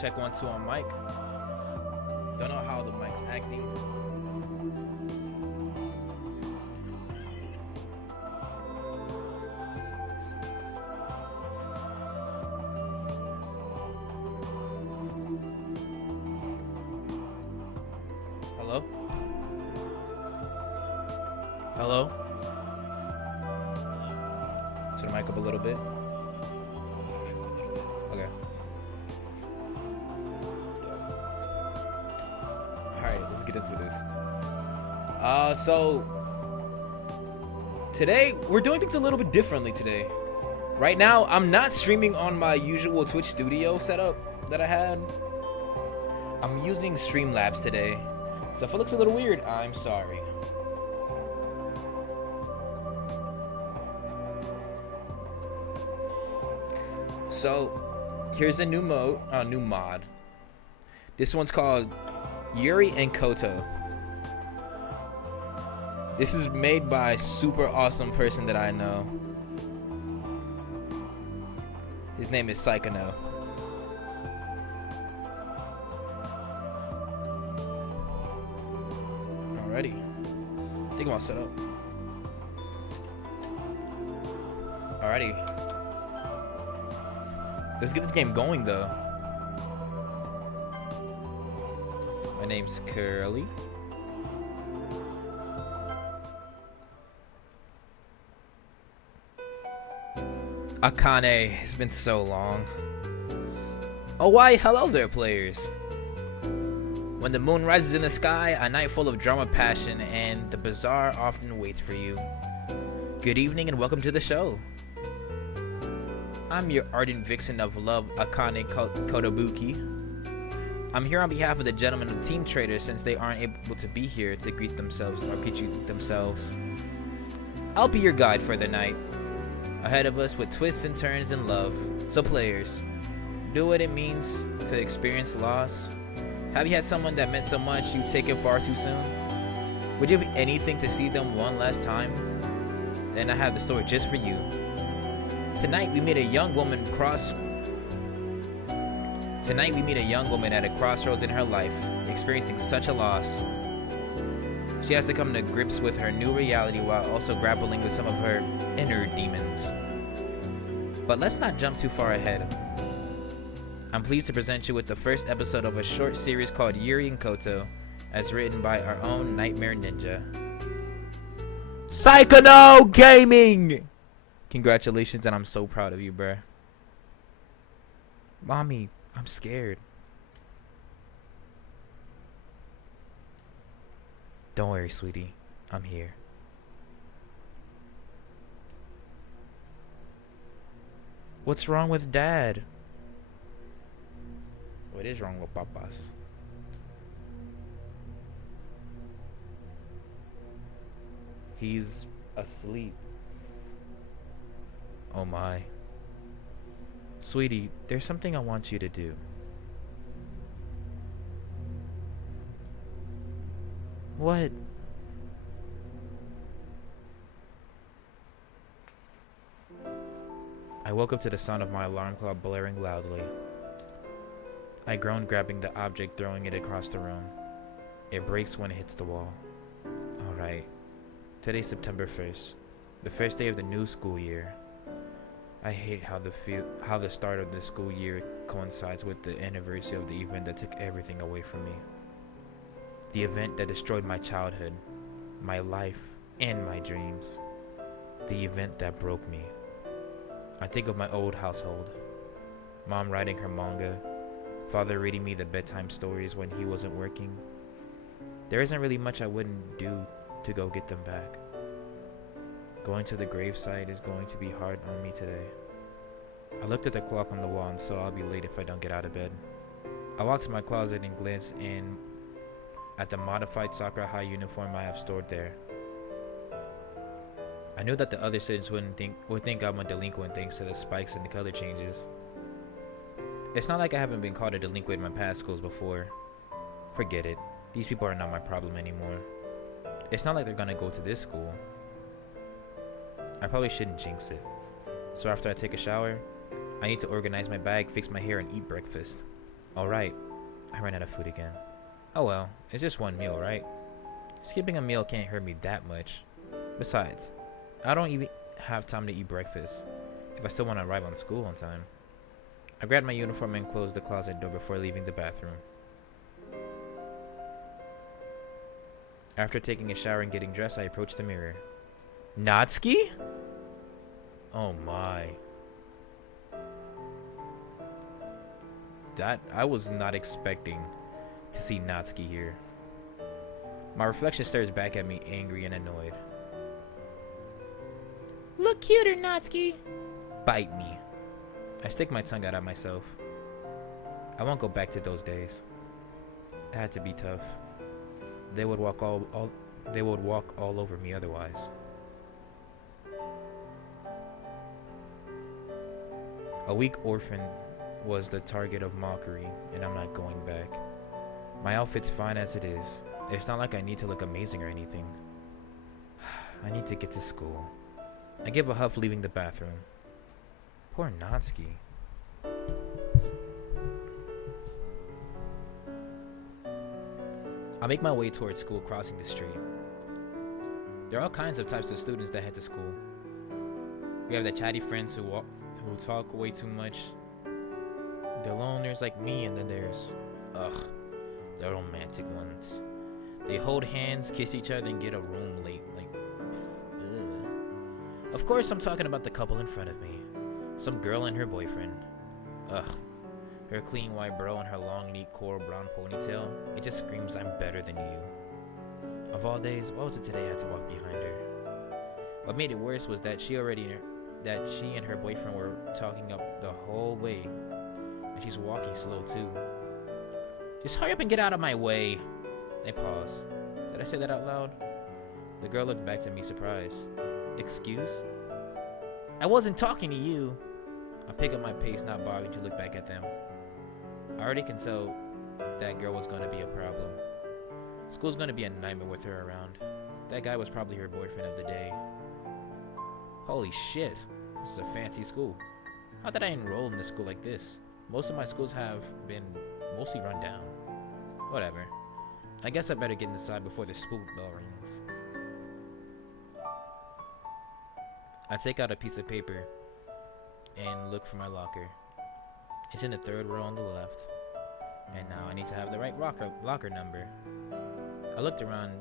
Check 1 2 on mic. Don't know how the mic's acting. Hello? Hello? Turn the mic up a little bit. Okay. Alright, let's get into this. So today we're doing things a little bit differently today. Right now, I'm not streaming on my usual Twitch studio setup that I had. I'm using Streamlabs today. So if it looks a little weird, I'm sorry. So here's a new mod. This one's called YURI and WHO. This is made by a super awesome person that I know. His name is Psychono. Alrighty. I think I'm all set up. Alrighty. Let's get this game going though. My name's Curly. Akane, it's been so long. Oh why, hello there players. When the moon rises in the sky, a night full of drama, passion, and the bizarre often waits for you. Good evening and welcome to the show. I'm your ardent vixen of love, Akane Kotobuki. I'm here on behalf of the gentlemen of Team Trader since they aren't able to be here to greet themselves or greet themselves. I'll be your guide for the night. Ahead of us with twists and turns in love. So players, know what it means to experience loss? Have you had someone that meant so much you take it far too soon? Would you have anything to see them one last time? Then I have the story just for you. Tonight we meet a young woman at a crossroads in her life, experiencing such a loss. She has to come to grips with her new reality while also grappling with some of her inner demons. But let's not jump too far ahead. I'm pleased to present you with the first episode of a short series called Yuri and Koto, as written by our own Nightmare Ninja. Psychono Gaming! Congratulations, and I'm so proud of you, bruh. Mommy, I'm scared. Don't worry, sweetie. I'm here. What's wrong with Dad? What is wrong with Papas? He's asleep. Oh my. Sweetie, there's something I want you to do. What? I woke up to the sound of my alarm clock blaring loudly. I groaned, grabbing the object, throwing it across the room. It breaks when it hits the wall. Alright. Today's September 1st, the first day of the new school year. I hate how the start of the school year coincides with the anniversary of the event that took everything away from me. The event that destroyed my childhood, my life, and my dreams. The event that broke me. I think of my old household. Mom writing her manga. Father reading me the bedtime stories when he wasn't working. There isn't really much I wouldn't do to go get them back. Going to the gravesite is going to be hard on me today. I looked at the clock on the wall and saw I'll be late if I don't get out of bed. I walked to my closet and glanced in at the modified Sakura High uniform I have stored there. I knew that the other students would think I'm a delinquent thanks to the spikes and the color changes. It's not like I haven't been called a delinquent in my past schools before. Forget it. These people are not my problem anymore. It's not like they're gonna go to this school. I probably shouldn't jinx it. So after I take a shower, I need to organize my bag, fix my hair, and eat breakfast. Alright, I ran out of food again. Oh well, it's just one meal, right? Skipping a meal can't hurt me that much. Besides, I don't even have time to eat breakfast if I still want to arrive on school on time. I grabbed my uniform and closed the closet door before leaving the bathroom. After taking a shower and getting dressed, I approached the mirror. Natsuki? Oh my. That I was not expecting to see Natsuki here. My reflection stares back at me, angry and annoyed. Look cuter, Natsuki. Bite me. I stick my tongue out at myself. I won't go back to those days. It had to be tough. They would walk all over me otherwise. A weak orphan was the target of mockery, and I'm not going back. My outfit's fine as it is. It's not like I need to look amazing or anything. I need to get to school. I give a huff, leaving the bathroom. Poor Natsuki. I make my way towards school, crossing the street. There are all kinds of types of students that head to school. We have the chatty friends who talk way too much. The loners like me, and then there's, the romantic ones. They hold hands, kiss each other, and get a room late. Of course, I'm talking about the couple in front of me. Some girl and her boyfriend. Her clean white bro and her long, neat coral brown ponytail. It just screams, I'm better than you. Of all days, why was it today I had to walk behind her? What made it worse was that she and her boyfriend were talking up the whole way. And she's walking slow too. Just hurry up and get out of my way. I pause. Did I say that out loud? The girl looked back at me, surprised. Excuse? I wasn't talking to you. I pick up my pace, not bothering to look back at them. I already can tell that girl was going to be a problem. School's going to be a nightmare with her around. That guy was probably her boyfriend of the day. Holy shit. This is a fancy school. How did I enroll in a school like this? Most of my schools have been mostly run down. Whatever. I guess I better get inside before the spook bell rings. I take out a piece of paper and look for my locker. It's in the third row on the left. And now I need to have the right locker number. I looked around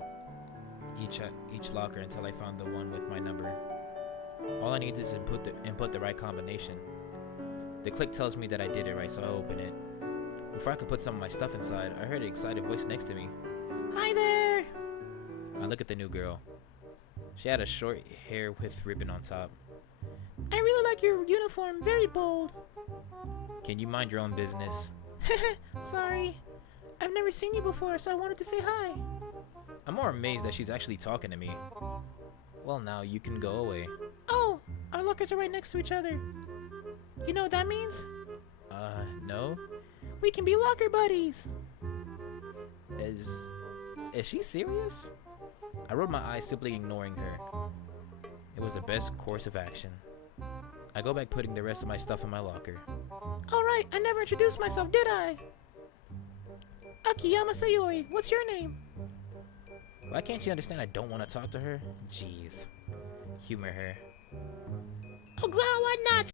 each locker until I found the one with my number. All I need is input the right combination. The click tells me that I did it right, so I open it. Before I could put some of my stuff inside, I heard an excited voice next to me. Hi there! I look at the new girl. She had a short hair with ribbon on top. I really like your uniform, very bold. Can you mind your own business? Sorry. I've never seen you before, so I wanted to say hi. I'm more amazed that she's actually talking to me. Well, now you can go away. Oh, our lockers are right next to each other. You know what that means? No. We can be locker buddies. Is she serious? I rolled my eyes, simply ignoring her. It was the best course of action. I go back putting the rest of my stuff in my locker. Alright, I never introduced myself, did I? Akiyama Sayori, what's your name? Why can't she understand I don't want to talk to her? Jeez. Humor her. Oh, why not?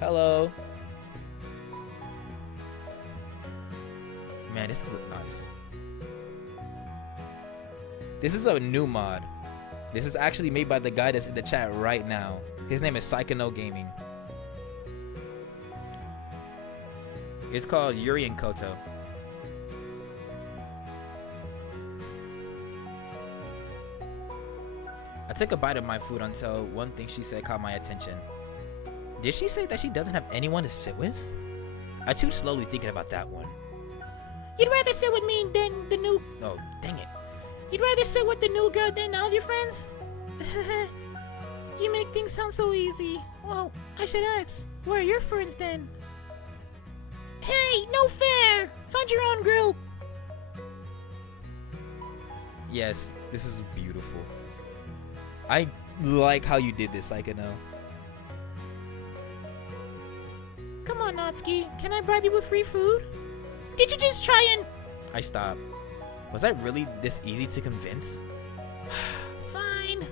Hello. Man, this is nice. This is a new mod. This is actually made by the guy that's in the chat right now. His name is Psychono Gaming. It's called Yuri and Koto. I took a bite of my food until one thing she said caught my attention. Did she say that she doesn't have anyone to sit with? I too slowly thinking about that one. You'd rather sit with me than the new... Oh, dang it. You'd rather sit with the new girl than all your friends? You make things sound so easy. Well, I should ask, where are your friends then? Hey, no fair! Find your own group! Yes, this is beautiful. I like how you did this, Psychono. Come on, Natsuki. Can I bribe you with free food? Did you just try and... I stopped. Was I really this easy to convince? Fine.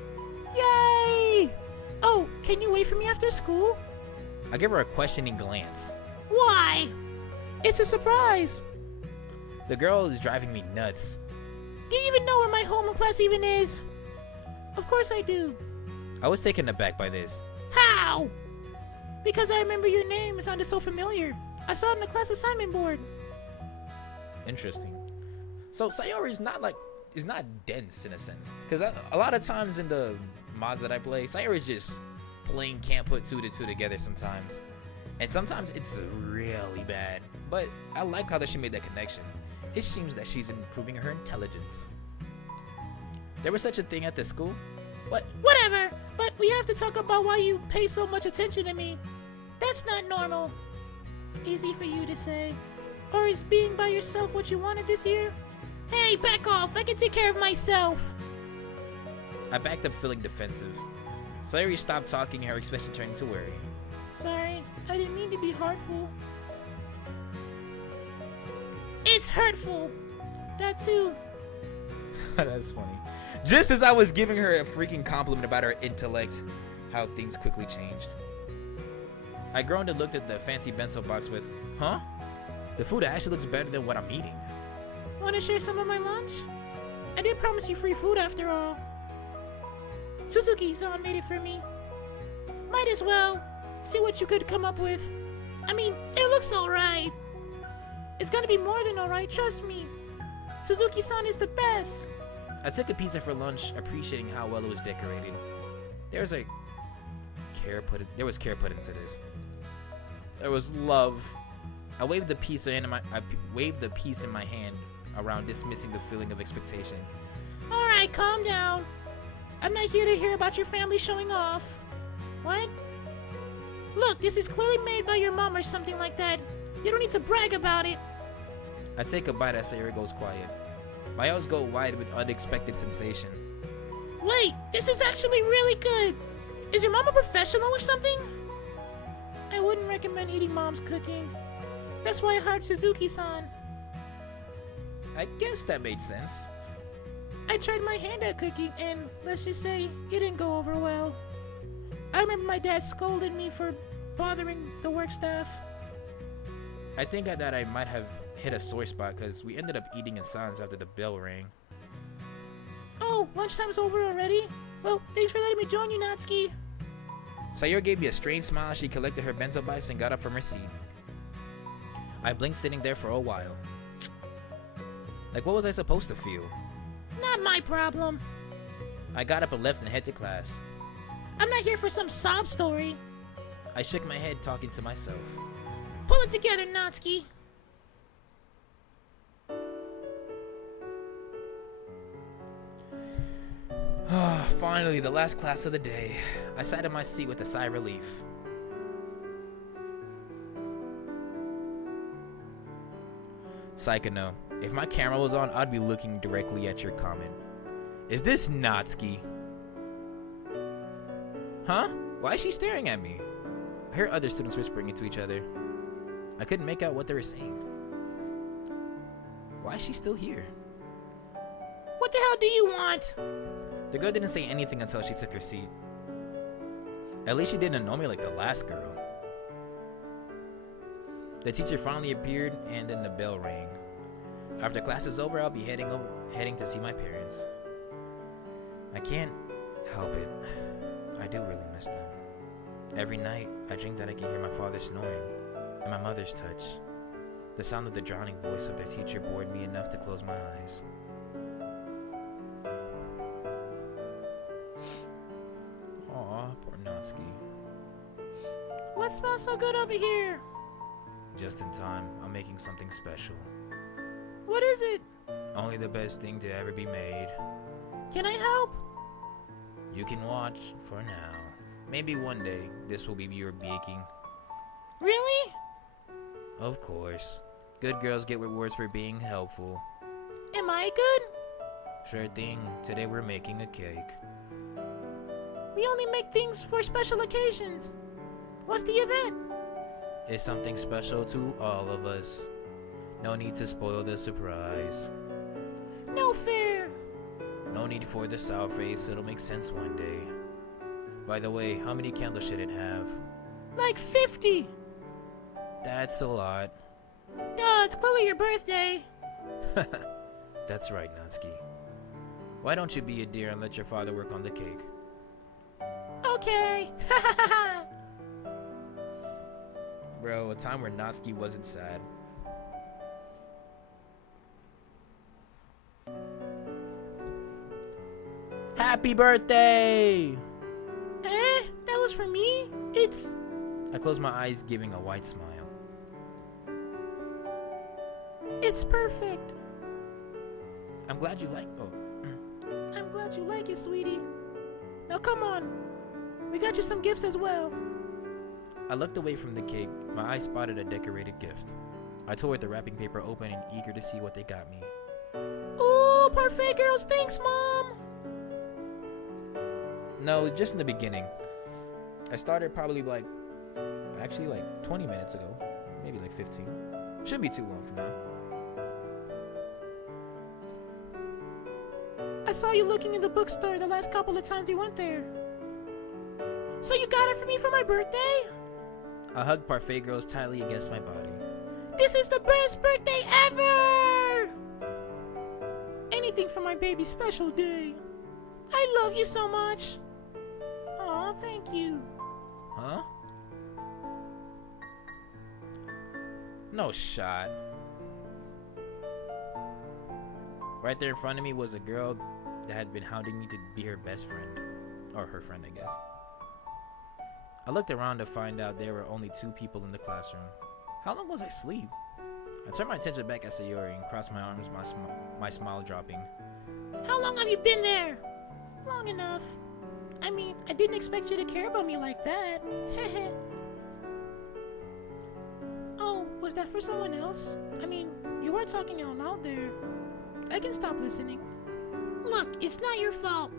Yay! Oh, can you wait for me after school? I give her a questioning glance. Why? It's a surprise. The girl is driving me nuts. Do you even know where my home class even is? Of course I do. I was taken aback by this. How? Because I remember your name. It sounded so familiar. I saw it on the class assignment board. Interesting. So Sayori is not dense in a sense, because a lot of times in the mods that I play, Sayori is just plain can't put two to two together sometimes, and sometimes it's really bad. But I like how that she made that connection. It seems that she's improving her intelligence. There was such a thing at the school. What? Whatever. But we have to talk about why you pay so much attention to me. That's not normal. Easy for you to say. Or is being by yourself what you wanted this year? Hey, back off! I can take care of myself! I backed up feeling defensive. Sayori stopped talking, her expression turning to worry. Sorry, I didn't mean to be hurtful. It's hurtful! That too. That's funny. Just as I was giving her a freaking compliment about her intellect, how things quickly changed. I groaned and looked at the fancy bento box with, huh? The food actually looks better than what I'm eating. Want to share some of my lunch? I did promise you free food after all. Suzuki-san made it for me. Might as well see what you could come up with. I mean, it looks alright. It's gonna be more than alright, trust me. Suzuki-san is the best. I took a pizza for lunch, appreciating how well it was decorated. There was care put into this. There was love. I waved the piece in my hand around, dismissing the feeling of expectation. Alright, calm down. I'm not here to hear about your family showing off. What? Look, this is clearly made by your mom or something like that. You don't need to brag about it. I take a bite as Sayori goes quiet. My eyes go wide with unexpected sensation. Wait, this is actually really good. Is your mom a professional or something? I wouldn't recommend eating mom's cooking. That's why I hired Suzuki-san. I guess that made sense. I tried my hand at cooking and, let's just say, it didn't go over well. I remember my dad scolded me for bothering the work staff. I think that I might have hit a sore spot because we ended up eating in silence after the bell rang. Oh, lunchtime's over already? Well, thanks for letting me join you, Natsuki. Sayori gave me a strange smile as she collected her bento bites and got up from her seat. I blinked, sitting there for a while. Like, what was I supposed to feel? Not my problem. I got up and left and head to class. I'm not here for some sob story. I shook my head, talking to myself. Pull it together, Natsuki. Finally, the last class of the day. I sat in my seat with a sigh of relief. Psychono, if my camera was on, I'd be looking directly at your comment. Is this Natsuki? Huh? Why is she staring at me? I hear other students whispering into each other. I couldn't make out what they were saying. Why is she still here? What the hell do you want? The girl didn't say anything until she took her seat. At least she didn't annoy me like the last girl. The teacher finally appeared, and then the bell rang. After class is over, I'll be heading to see my parents. I can't help it. I do really miss them. Every night, I dream that I can hear my father snoring and my mother's touch. The sound of the drowning voice of their teacher bored me enough to close my eyes. Aw, poor Natsuki. What smells so good over here? Just in time, I'm making something special. What is it? Only the best thing to ever be made. Can I help? You can watch for now. Maybe one day, this will be your baking. Really? Of course. Good girls get rewards for being helpful. Am I good? Sure thing. Today we're making a cake. We only make things for special occasions. What's the event? It's something special to all of us. No need to spoil the surprise. No fair. No need for the sour face, it'll make sense one day. By the way, how many candles should it have? Like 50. That's a lot. Duh, it's clearly your birthday. That's right, Natsuki. Why don't you be a dear and let your father work on the cake? Okay. Bro, a time where Natsuki wasn't sad. Happy birthday! That was for me? It's... I closed my eyes, giving a wide smile. It's perfect. I'm glad you like. Oh. I'm glad you like it, sweetie. Now come on. We got you some gifts as well. I looked away from the cake. My eye spotted a decorated gift. I tore the wrapping paper open and eager to see what they got me. Ooh, parfait girls, thanks, Mom. No, just in the beginning. I started probably like 20 minutes ago. Maybe like 15. Shouldn't be too long from now. I saw you looking in the bookstore the last couple of times you went there. So you got it for me for my birthday? I hugged Parfait Girls tightly against my body. This is the best birthday ever! Anything for my baby's special day. I love you so much. Aw, thank you. Huh? No shot. Right there in front of me was a girl that had been hounding me to be her best friend. Or her friend, I guess. I looked around to find out there were only 2 people in the classroom. How long was I asleep? I turned my attention back at Sayori and crossed my arms, my smile dropping. How long have you been there? Long enough. I mean, I didn't expect you to care about me like that. Heh. Oh, was that for someone else? I mean, you were talking out loud there. I can stop listening. Look, it's not your fault.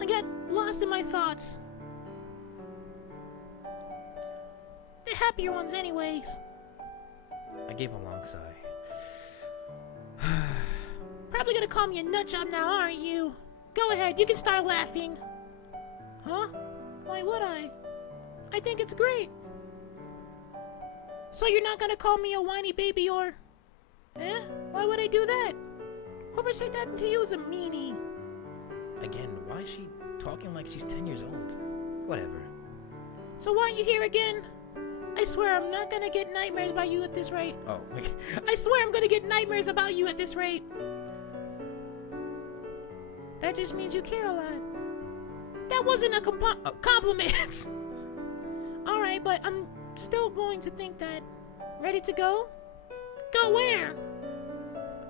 I got lost in my thoughts. The happier ones anyways. I gave a long sigh. Probably gonna call me a nut job now, aren't you? Go ahead, you can start laughing. Huh? Why would I? I think it's great. So you're not gonna call me a whiny baby or... Eh? Why would I do that? Whoever said that to you is a meanie. Again, why is she talking like she's 10 years old? Whatever. So why are you here again? I swear I'm not gonna get nightmares about you at this rate. Oh, I swear I'm gonna get nightmares about you at this rate. That just means you care a lot. That wasn't a compliment. Alright, but I'm still going to think that. Ready to go? Go where?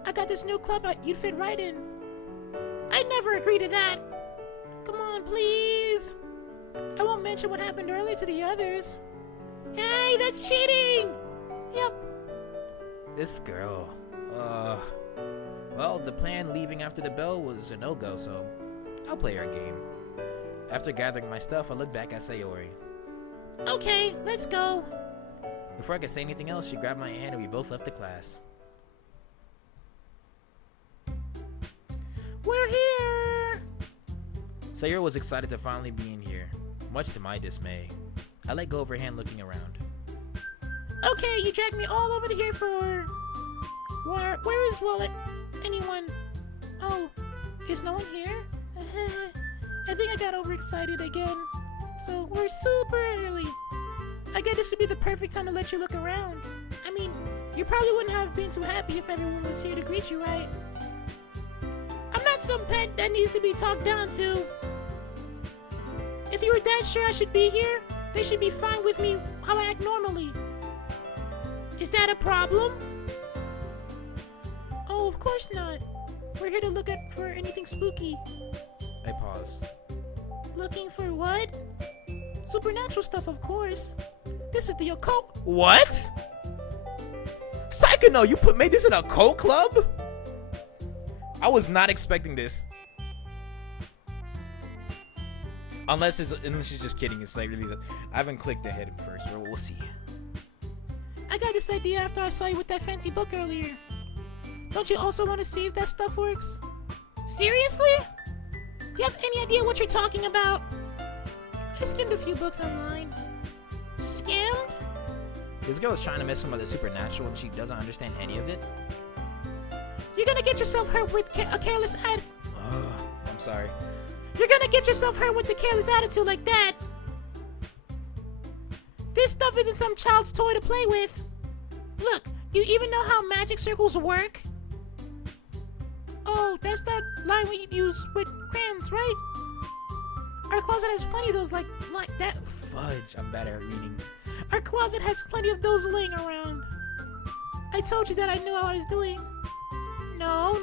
I got this new club you'd fit right in. I'd never agree to that. Come on, please. I won't mention what happened earlier to the others. Hey, that's cheating! Yep. This girl. Well, the plan leaving after the bell was a no-go, so I'll play her game. After gathering my stuff, I looked back at Sayori. Okay, let's go. Before I could say anything else, she grabbed my hand and we both left the class. We're here! Sayori was excited to finally be in here, much to my dismay. I let go of her hand looking around. Okay, you dragged me all over here for... Where is Wallet? Anyone? Oh, is no one here? I think I got overexcited again. So we're super early. I guess this would be the perfect time to let you look around. I mean, you probably wouldn't have been too happy if everyone was here to greet you, right? I'm not some pet that needs to be talked down to. If you were that sure I should be here, they should be fine with me how I act normally. Is that a problem? Oh, of course not. We're here to look for anything spooky. I pause. Looking for what? Supernatural stuff, of course. This is the occult. What? Psycho, you made this in a cult club? I was not expecting this. Unless she's just kidding. It's like really. I haven't clicked ahead first. We'll see. I got this idea after I saw you with that fancy book earlier. Don't you also want to see if that stuff works? Seriously? You have any idea what you're talking about? I skimmed a few books online. Skimmed? This girl is trying to miss some of the supernatural and she doesn't understand any of it. You're gonna get yourself hurt with a careless attitude. I'm sorry. You're gonna get yourself hurt with the careless attitude like that. This stuff isn't some child's toy to play with. Look, do you even know how magic circles work? Oh, that's that line we use with crayons, right? Our closet has plenty of those like that. Fudge, I'm bad at reading. Our closet has plenty of those laying around. I told you that I knew what I was doing. No.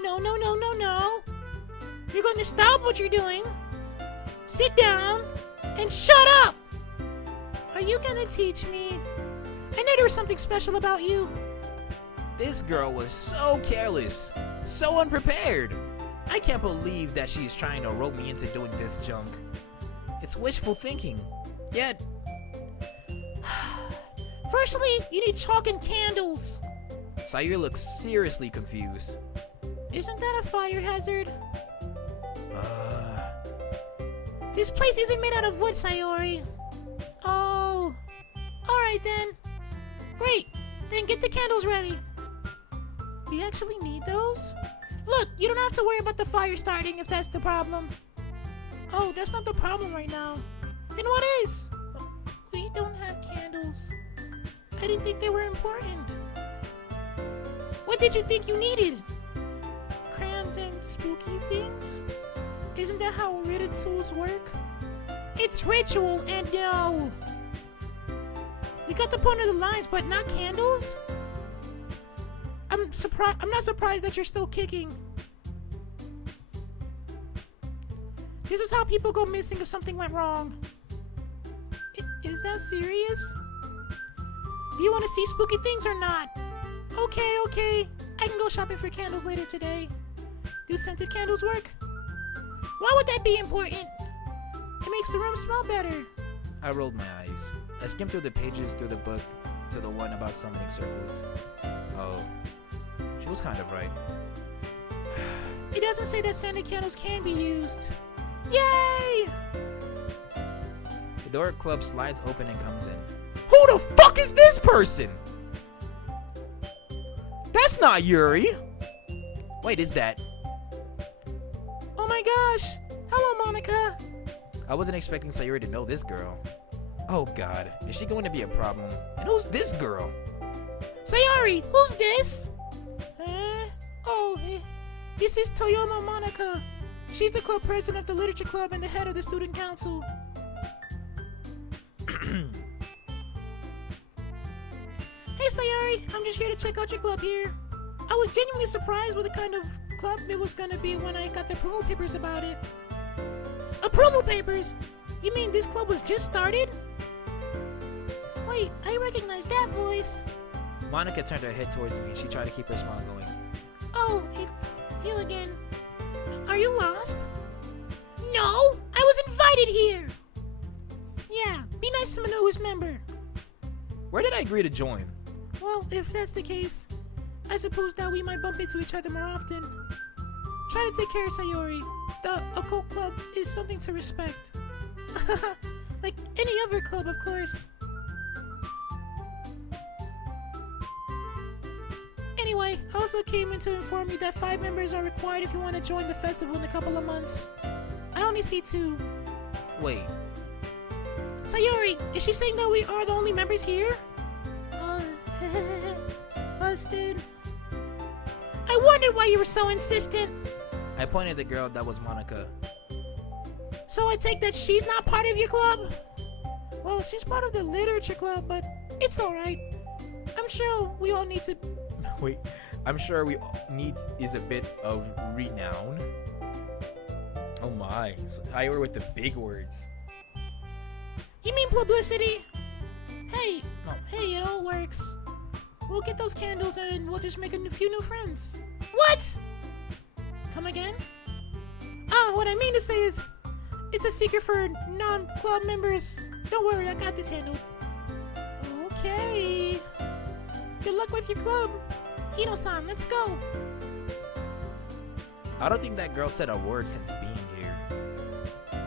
You're going to stop what you're doing, sit down, and shut up! Are you gonna teach me? I knew there was something special about you. This girl was so careless, so unprepared. I can't believe that she's trying to rope me into doing this junk. It's wishful thinking, yet... Firstly, you need chalk and candles. Sayuri looks seriously confused. Isn't that a fire hazard? This place isn't made out of wood, Sayori. Oh. Alright then. Great. Then get the candles ready. Do you actually need those? Look, you don't have to worry about the fire starting if that's the problem. Oh, that's not the problem right now. Then what is? We don't have candles. I didn't think they were important. What did you think you needed? Crayons and spooky things? Isn't that how rituals work? It's ritual and no. You got the point of the lines, but not candles? I'm not surprised that you're still kicking. This is how people go missing if something went wrong. Is that serious? Do you want to see spooky things or not? Okay. I can go shopping for candles later today. Do scented candles work? Why would that be important? It makes the room smell better. I rolled my eyes. I skimmed through the pages through the book to the one about summoning circles. Oh, she was kind of right. It doesn't say that scented candles can be used. Yay! The door club slides open and comes in. Who the fuck is this person? That's not Yuri. Wait, is that? Oh my gosh! Hello, Monica! I wasn't expecting Sayuri to know this girl. Oh god, is she going to be a problem? And who's this girl? Sayuri, who's this? This is Toyoma Monica. She's the club president of the literature club and the head of the student council. Hey Sayuri, I'm just here to check out your club here. I was genuinely surprised with the kind of club it was gonna be when I got the approval papers about it. Approval papers? You mean this club was just started? Wait, I recognize that voice. Monica turned her head towards me and she tried to keep her smile going. Oh, it's you again. Are you lost? No, I was invited here. Yeah, be nice to Manohu's member. Where did I agree to join? Well, if that's the case, I suppose that we might bump into each other more often. Try to take care of Sayori. The occult club is something to respect. Like any other club, of course. also came in to inform you that 5 members are required if you want to join the festival in a couple of months. I only see 2. Wait, Sayori, is she saying that we are the only members here? Busted. I wondered why you were so insistent. I pointed at the girl that was Monica. So I take that she's not part of your club? Well, she's part of the literature club, but it's alright. I'm sure we all need to... Wait, I'm sure we need is a bit of renown. Oh my, Sayori with the big words. You mean publicity? Hey, it all works. We'll get those candles and we'll just make a few new friends. What? Come again? What I mean to say is, it's a secret for non-club members. Don't worry, I got this handled. Okay. Good luck with your club. Hino-san, let's go. I don't think that girl said a word since being here.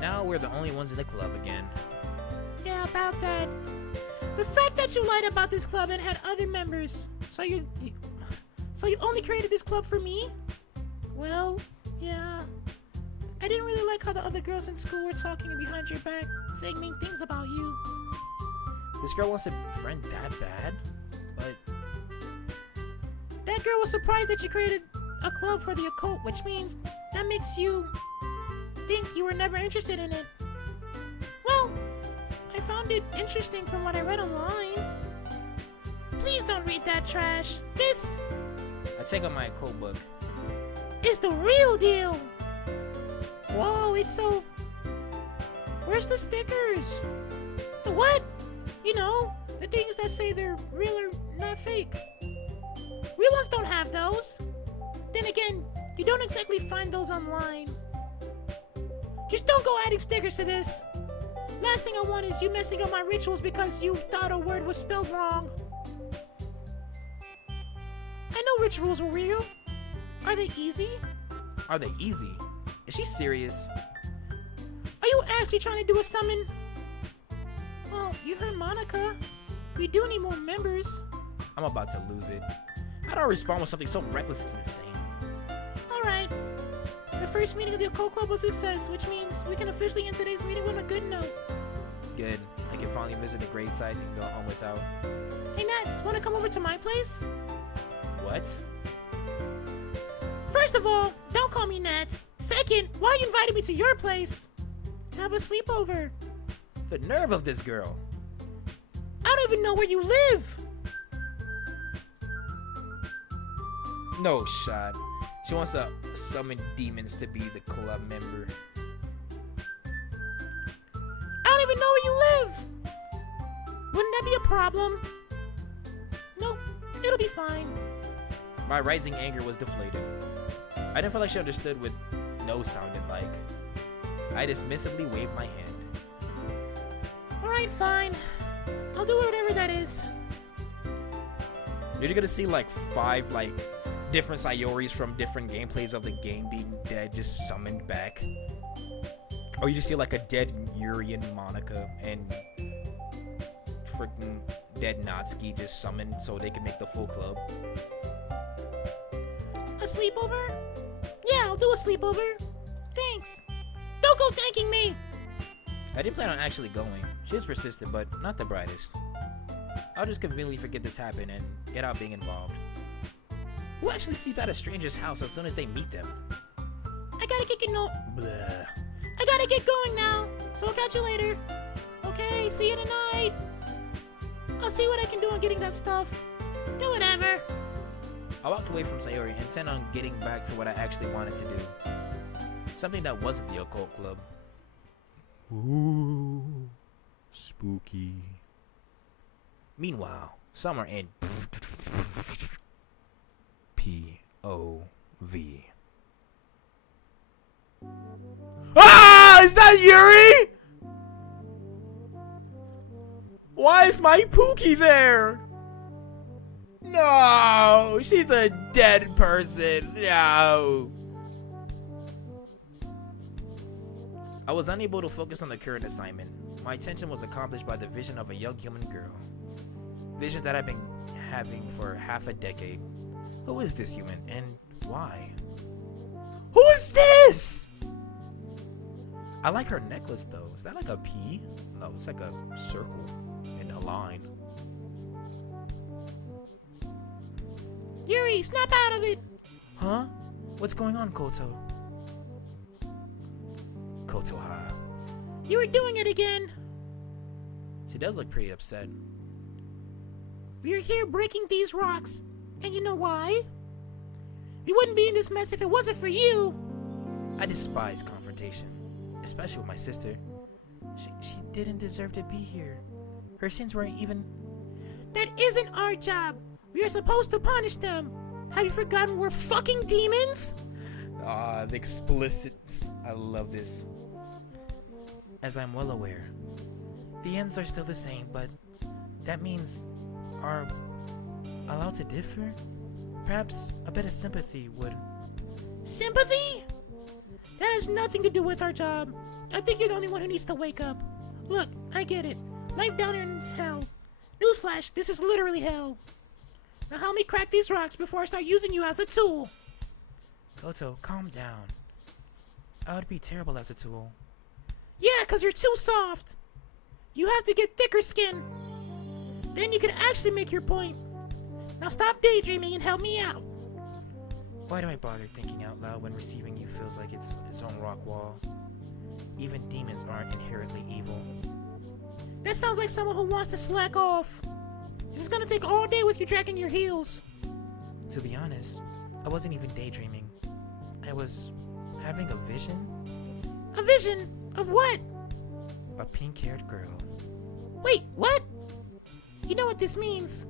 Now we're the only ones in the club again. Yeah, about that. The fact that you lied about this club and had other members, so you only created this club for me? Well, yeah. I didn't really like how the other girls in school were talking behind your back, saying mean things about you. This girl wants a friend that bad? But that girl was surprised that you created a club for the occult, which means that makes you think you were never interested in it. Well, I found it interesting from what I read online. Please don't read that trash. This I take out my occult book. is the real deal. Whoa, it's so... Where's the stickers? The what? You know, the things that say they're real or not fake. Real ones don't have those. Then again, you don't exactly find those online. Just don't go adding stickers to this. Last thing I want is you messing up my rituals because you thought a word was spelled wrong. I know rituals were real. Are they easy? Are they easy? Is she serious? Are you actually trying to do a summon? Well, you heard Monica. We do need more members. I'm about to lose it. How do I respond with something so reckless it's insane? Alright. The first meeting of the Occult Club was a success, which means we can officially end today's meeting on a good note. Good. I can finally visit the gravesite and go home without... Hey Nats, wanna come over to my place? What? First of all, don't call me Nats. Second, why you invited me to your place? To have a sleepover. The nerve of this girl. I don't even know where you live. No shot. She wants to summon demons to be the club member. I don't even know where you live. Wouldn't that be a problem? Nope, it'll be fine. My rising anger was deflated. I didn't feel like she understood what no sounded like. I dismissively waved my hand. Alright, fine. I'll do whatever that is. You're gonna see like 5 like different Sayoris from different gameplays of the game being dead, just summoned back. Or you just see like a dead Yuri and Monica and freaking dead Natsuki just summoned so they can make the full club. A sleepover? Yeah, I'll do a sleepover. Thanks. Don't go thanking me! I didn't plan on actually going. She was persistent, but not the brightest. I'll just conveniently forget this happened and get out being involved. We'll actually sleep at a stranger's house as soon as they meet them. I gotta get Blah. I gotta get going now, so I'll catch you later. Okay, see you tonight. I'll see what I can do on getting that stuff. Do whatever. I walked away from Sayori intent on getting back to what I actually wanted to do. Something that wasn't the occult club. Ooh, spooky. Meanwhile, somewhere in POV. Ah! Is that Yuri? Why is my Pookie there? No, she's a dead person. No. I was unable to focus on the current assignment. My attention was accomplished by the vision of a young human girl. Vision that I've been having for half a decade. Who is this human and why? Who is this? I like her necklace though. Is that like a P? No, it's like a circle and a line. Yuri, snap out of it! Huh? What's going on, Koto? Koto-ha. You were doing it again! She does look pretty upset. We're here breaking these rocks, and you know why? We wouldn't be in this mess if it wasn't for you! I despise confrontation, especially with my sister. She didn't deserve to be here. Her sins weren't even... That isn't our job! We are supposed to punish them! Have you forgotten we're fucking demons? Ah, the explicits. I love this. As I'm well aware, the ends are still the same, but that means are allowed to differ? Perhaps a bit of sympathy would... Sympathy? That has nothing to do with our job. I think you're the only one who needs to wake up. Look, I get it. Life down here is hell. Newsflash, this is literally hell. Now help me crack these rocks before I start using you as a tool. Koto, calm down. I would be terrible as a tool. Yeah, 'cause you're too soft. You have to get thicker skin. Then you can actually make your point. Now stop daydreaming and help me out. Why do I bother thinking out loud when receiving you feels like it's its own rock wall? Even demons aren't inherently evil. That sounds like someone who wants to slack off. This is gonna take all day with you dragging your heels. To be honest, I wasn't even daydreaming. I was having a vision. A vision of what? A pink-haired girl. Wait, what? You know what this means?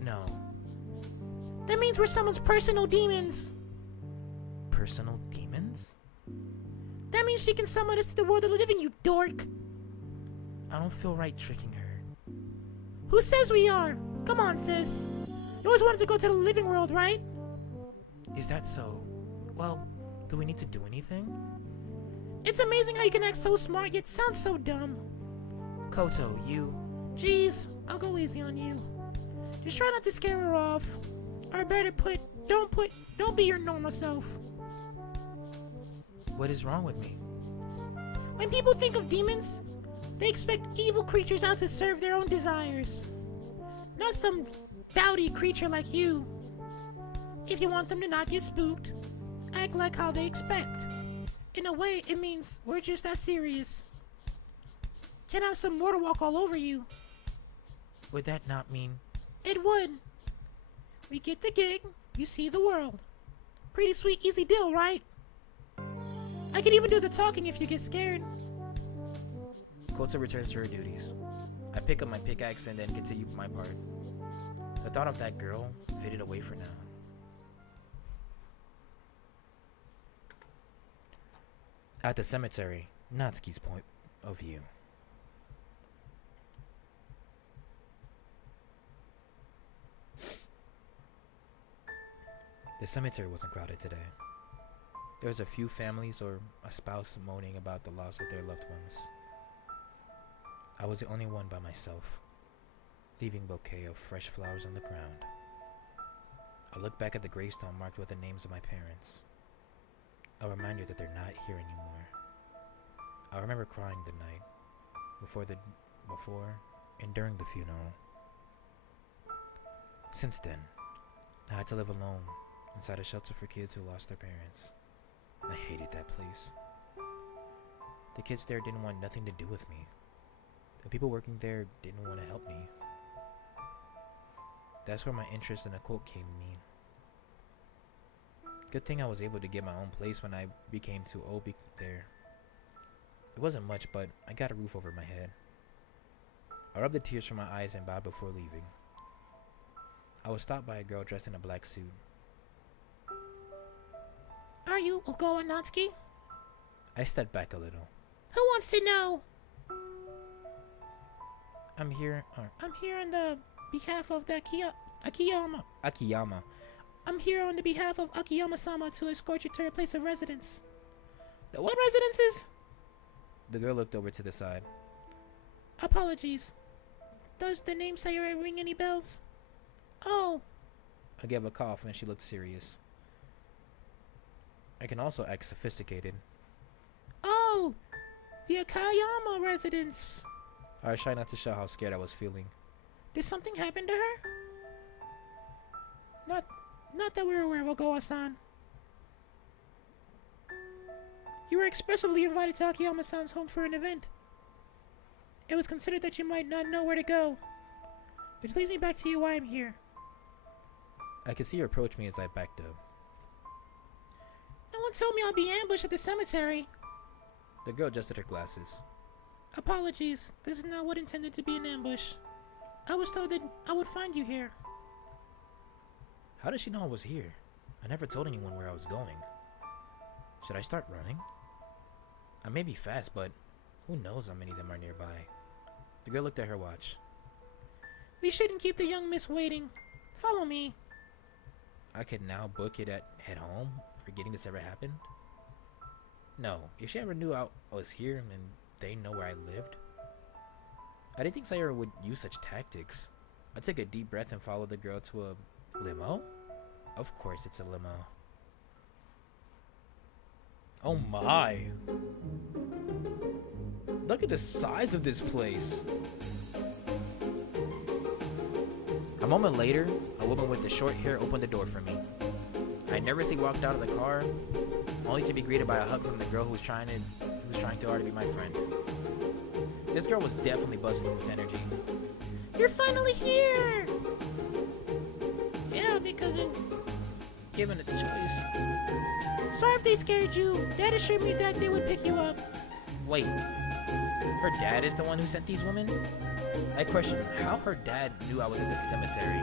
No. That means we're someone's personal demons. Personal demons? That means she can summon us to the world of the living, you dork. I don't feel right tricking her. Who says we are? Come on, sis. You always wanted to go to the living world, right? Is that so? Well, do we need to do anything? It's amazing how you can act so smart yet sound so dumb. Koto, you... Jeez, I'll go easy on you. Just try not to scare her off. Or better put, don't be your normal self. What is wrong with me? When people think of demons, they expect evil creatures out to serve their own desires. Not some dowdy creature like you. If you want them to not get spooked, act like how they expect. In a way, it means we're just that serious. Can't have some water walk all over you. Would that not mean... It would. We get the gig, you see the world. Pretty sweet, easy deal, right? I can even do the talking if you get scared. Koto returns to her duties. I pick up my pickaxe and then continue my part. The thought of that girl faded away for now. At the cemetery, Natsuki's point of view. The cemetery wasn't crowded today. There was a few families or a spouse moaning about the loss of their loved ones. I was the only one by myself, leaving a bouquet of fresh flowers on the ground. I look back at the gravestone marked with the names of my parents. A reminder that they're not here anymore. I remember crying the night before and during the funeral. Since then, I had to live alone inside a shelter for kids who lost their parents. I hated that place. The kids there didn't want nothing to do with me. The people working there didn't want to help me. That's where my interest in the cult came in. Good thing I was able to get my own place when I became too old there. It wasn't much, but I got a roof over my head. I rubbed the tears from my eyes and bowed before leaving. I was stopped by a girl dressed in a black suit. Are you Ugo and Natsuki? I stepped back a little. Who wants to know? I'm here on the behalf of the Akiyama. Akiyama. I'm here on the behalf of Akiyama-sama to escort you to your place of residence. The what residences? The girl looked over to the side. Apologies. Does the name Sayori ring any bells? Oh, I gave a cough and she looked serious. I can also act sophisticated. Oh, the Akayama residence. I tried not to show how scared I was feeling. Did something happen to her? Not that we're aware of, Ogawa-san. You were expressively invited to Akiyama-san's home for an event. It was considered that you might not know where to go. Which leads me back to you why I'm here. I could see her approach me as I backed up. No one told me I'd be ambushed at the cemetery. The girl adjusted her glasses. Apologies, this is not what intended to be an ambush. I was told that I would find you here. How did she know I was here? I never told anyone where I was going. Should I start running? I may be fast, but who knows how many of them are nearby. The girl looked at her watch. We shouldn't keep the young miss waiting. Follow me. I could now book it at head home, forgetting this ever happened? No, if she ever knew I was here and they know where I lived. I didn't think Sayori would use such tactics. I took a deep breath and followed the girl to a limo? Of course it's a limo. Oh my! Look at the size of this place! A moment later, a woman with the short hair opened the door for me. I nervously walked out of the car, only to be greeted by a hug from the girl who was trying too hard to be my friend. This girl was definitely buzzing with energy. You're finally here! Yeah, because Given a choice. Sorry if they scared you. Dad assured me that they would pick you up. Wait, her dad is the one who sent these women? I questioned how her dad knew I was at the cemetery.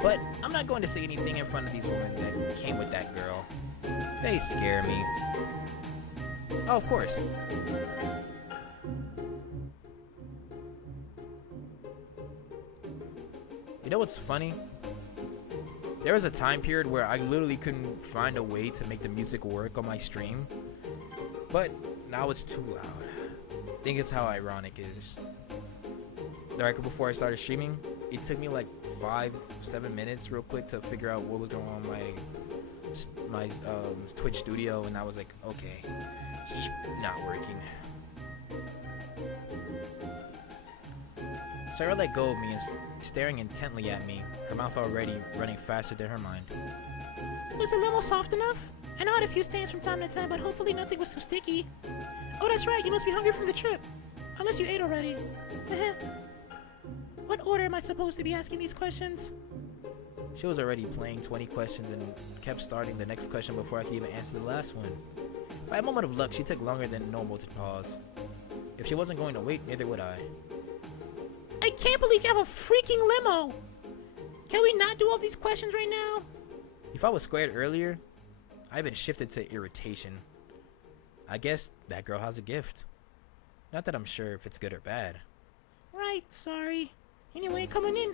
But I'm not going to say anything in front of these women that came with that girl. They scare me. Oh, of course. You know what's funny? There was a time period where I literally couldn't find a way to make the music work on my stream. But now it's too loud. I think it's how ironic it is. Right before I started streaming, it took me like 5-7 minutes real quick to figure out what was going on my Twitch studio, and I was like, okay, it's just not working. Sarah let go of me and staring intently at me, her mouth already running faster than her mind. Was the limo soft enough? I know I had a few stains from time to time, but hopefully nothing was too sticky. Oh, that's right, you must be hungry from the trip. Unless you ate already. What order am I supposed to be asking these questions? She was already playing 20 questions and kept starting the next question before I could even answer the last one. By a moment of luck, she took longer than normal to pause. If she wasn't going to wait, neither would I. I can't believe you have a freaking limo! Can we not do all these questions right now? If I was squared earlier, I've been shifted to irritation. I guess that girl has a gift. Not that I'm sure if it's good or bad. Right, sorry. Anyway, coming in.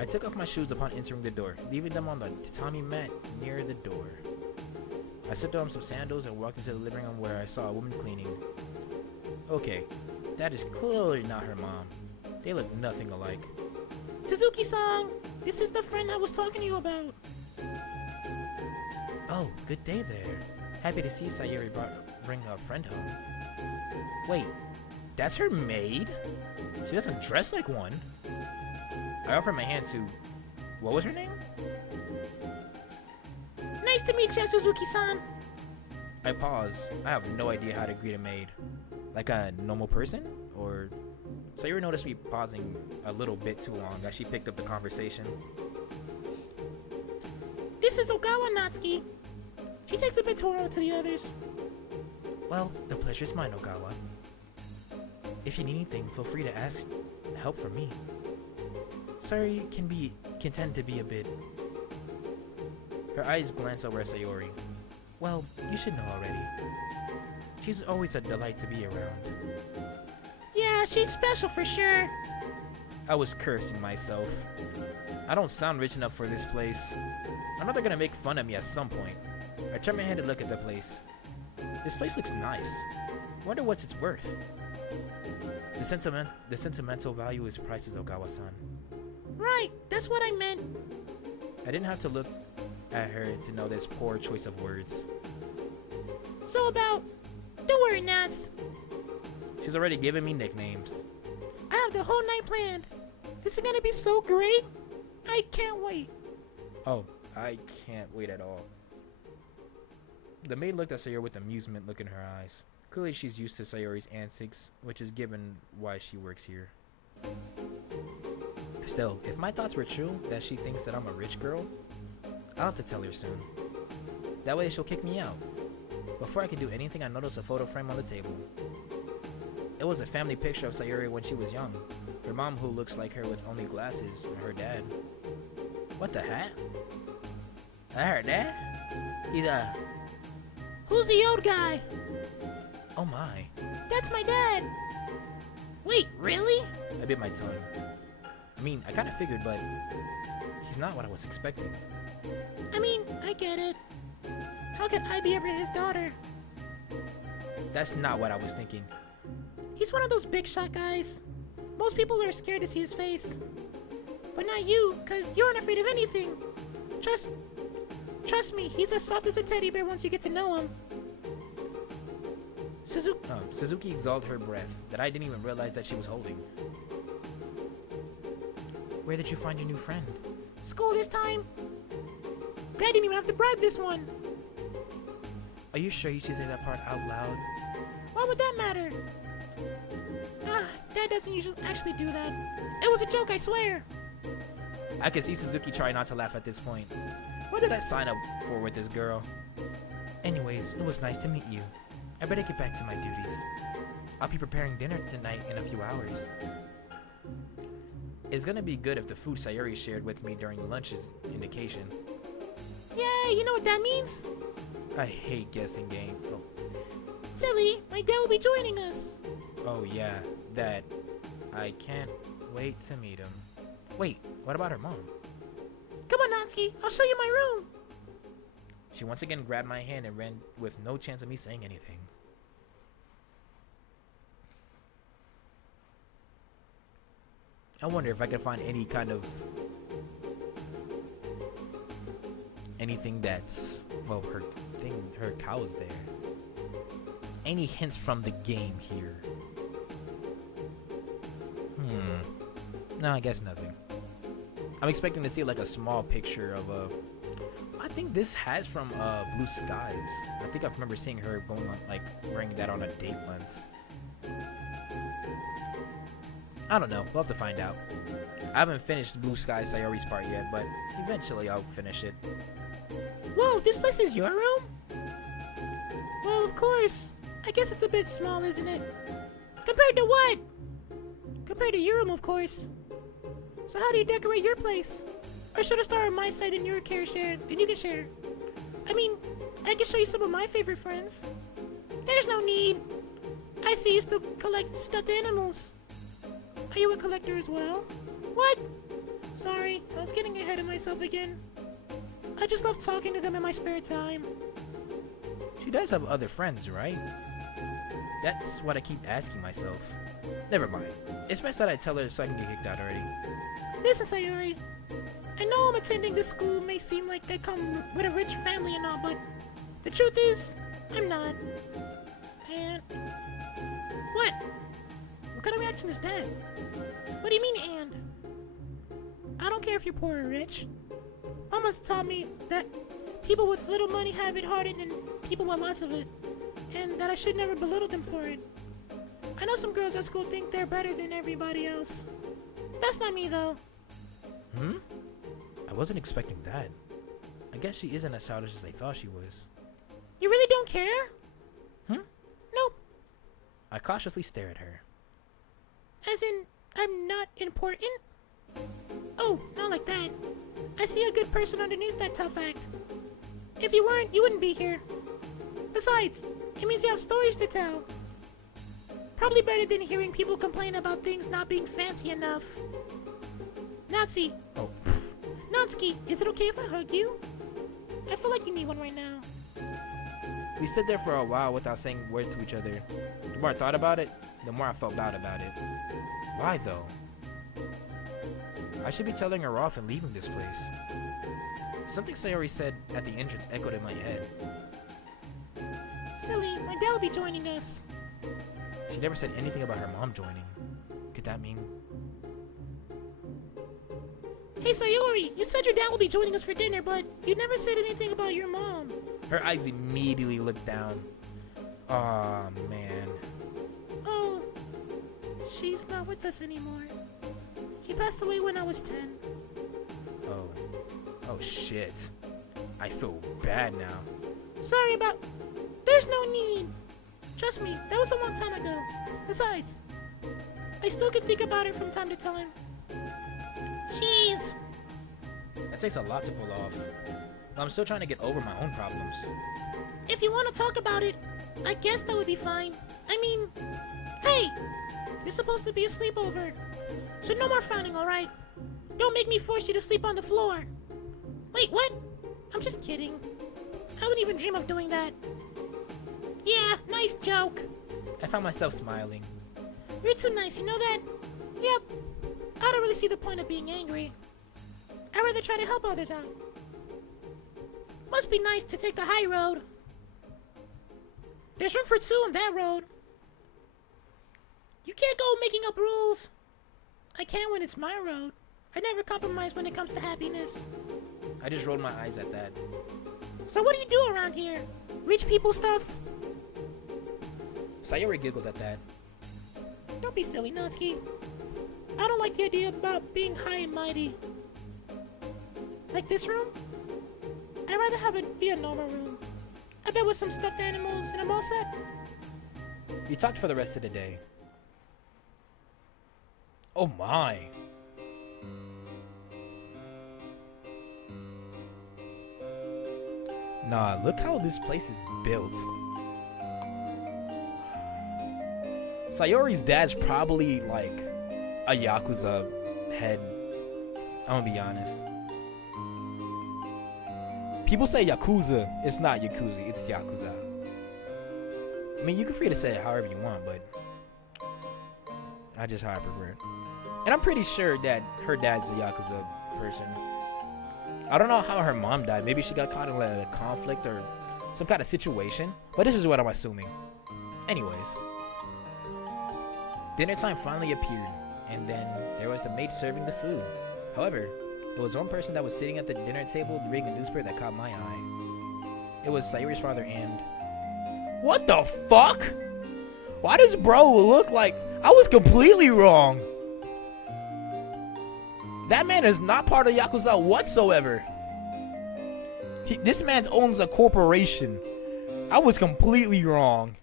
I took off my shoes upon entering the door, leaving them on the tatami mat near the door. I slipped on some sandals and walked into the living room where I saw a woman cleaning. Okay, that is clearly not her mom. They look nothing alike. Suzuki-san! This is the friend I was talking to you about. Oh, good day there. Happy to see Sayori bring a friend home. Wait, that's her maid? She doesn't dress like one. I offered my hand to... What was her name? Nice to meet you, Suzuki-san. I paused. I have no idea how to greet a maid. Like a normal person? Or... Sayori noticed me pausing a little bit too long as she picked up the conversation. This is Ogawa Natsuki. She takes a bit to her to the others. Well, the pleasure's mine, Ogawa. If you need anything, feel free to ask help from me. Sorry, can tend to be a bit... Her eyes glanced over at Sayori. Well, you should know already. She's always a delight to be around. Yeah, she's special for sure. I was cursing myself. I don't sound rich enough for this place. I know they're gonna make fun of me at some point. I turned my head to look at the place. This place looks nice. Wonder what's its worth. The sentimental value is priceless, Ogawa-san. Right, that's what I meant. I didn't have to look at her to know this poor choice of words. So about, don't worry, Nats. She's already given me nicknames. I have the whole night planned. This is gonna be so great. I can't wait. Oh, I can't wait at all. The maid looked at Sayori with amusement look in her eyes. Clearly she's used to Sayori's antics, which is given why she works here. Still, if my thoughts were true, that she thinks that I'm a rich girl, I'll have to tell her soon. That way she'll kick me out. Before I could do anything, I noticed a photo frame on the table. It was a family picture of Sayori when she was young. Her mom, who looks like her with only glasses, and her dad. What the heck? Her dad? He's Who's the old guy? Oh my. That's my dad. Wait, really? I bit my tongue. I mean, I kind of figured, but he's not what I was expecting. I mean, I get it. How could I be ever his daughter? That's not what I was thinking. He's one of those big shot guys. Most people are scared to see his face. But not you, because you aren't afraid of anything. Trust me, he's as soft as a teddy bear once you get to know him. Suzuki exhaled her breath that I didn't even realize that she was holding. Where did you find your new friend? School this time. Dad didn't even have to bribe this one. Are you sure you should say that part out loud? Why would that matter? Dad doesn't usually actually do that. It was a joke, I swear. I could see Suzuki try not to laugh at this point. What did I sign up for with this girl? Anyways, it was nice to meet you. I better get back to my duties. I'll be preparing dinner tonight in a few hours. It's gonna be good if the food Sayori shared with me during lunch is indication. Yay, you know what that means? I hate guessing games. Oh. Silly, my dad will be joining us. Oh yeah, that. I can't wait to meet him. Wait, what about her mom? Come on, Natsuki, I'll show you my room. She once again grabbed my hand and ran with no chance of me saying anything. I wonder if I could find any kind of anything that's, well, her cow is there. Any hints from the game here? No, I guess nothing. I'm expecting to see like a small picture of a. I think this has from Blue Skies. I think I remember seeing her going on, like, wearing that on a date once. I don't know. We'll have to find out. I haven't finished Blue Sky Sayori's part yet, but eventually I'll finish it. Whoa, this place is your room? Well, of course. I guess it's a bit small, isn't it? Compared to what? Compared to your room, of course. So how do you decorate your place? Or should I start on my side and you can share? I mean, I can show you some of my favorite friends. There's no need. I see you still collect stuffed animals. Are you a collector as well? What? Sorry, I was getting ahead of myself again. I just love talking to them in my spare time. She does have other friends, right? That's what I keep asking myself. Never mind. It's best that I tell her so I can get kicked out already. Listen, Sayori. I know I'm attending this school may seem like I come with a rich family and all, but the truth is, I'm not. And... What? What kind of reaction is that? What do you mean, and? I don't care if you're poor or rich. Mama's taught me that people with little money have it harder than people with lots of it, and that I should never belittle them for it. I know some girls at school think they're better than everybody else. That's not me, though. I wasn't expecting that. I guess she isn't as childish as I thought she was. You really don't care? Nope. I cautiously stare at her. As in, I'm not important? Oh, not like that. I see a good person underneath that tough act. If you weren't, you wouldn't be here. Besides, it means you have stories to tell. Probably better than hearing people complain about things not being fancy enough. Natsuki. Oh. Natsuki, is it okay if I hug you? I feel like you need one right now. We stood there for a while without saying a word to each other. The more I thought about it, the more I felt bad about it. Why though? I should be telling her off and leaving this place. Something Sayori said at the entrance echoed in my head. Silly, my dad will be joining us. She never said anything about her mom joining. Could that mean... Hey Sayori, you said your dad will be joining us for dinner, but you never said anything about your mom. Her eyes immediately looked down. Aw, man. Oh, she's not with us anymore. She passed away when I was 10. Oh. Oh, shit. I feel bad now. Sorry about... There's no need. Trust me, that was a long time ago. Besides, I still can think about it from time to time. Jeez. That takes a lot to pull off. I'm still trying to get over my own problems. If you want to talk about it, I guess that would be fine. I mean, hey, it's supposed to be a sleepover. So no more frowning, alright? Don't make me force you to sleep on the floor. Wait, what? I'm just kidding. I wouldn't even dream of doing that. Yeah, nice joke. I found myself smiling. You're too nice, you know that? Yep. I don't really see the point of being angry. I'd rather try to help others out. Must be nice to take the high road. There's room for two on that road. You can't go making up rules. I can when it's my road. I never compromise when it comes to happiness. I just rolled my eyes at that. So what do you do around here? Rich people stuff? Sayori giggled at that. Don't be silly, Natsuki. I don't like the idea about being high and mighty. Like this room? I'd rather have it be a normal room. I bet with some stuffed animals and a mall set. We talked for the rest of the day. Oh my. Nah, look how this place is built. Sayori's dad's probably like a Yakuza head. I'm gonna be honest. People say Yakuza. It's not Yakuza, it's Yakuza. I mean, you can free to say it however you want, but I just how I prefer it. And I'm pretty sure that her dad's a Yakuza person. I don't know how her mom died. Maybe she got caught in a conflict or some kind of situation. But this is what I'm assuming. Anyways. Dinner time finally appeared. And then there was the maid serving the food. However, it was one person that was sitting at the dinner table reading a newspaper that caught my eye. It was Sayori's father and... What the fuck? Why does bro look like... I was completely wrong. That man is not part of Yakuza whatsoever. This man owns a corporation. I was completely wrong.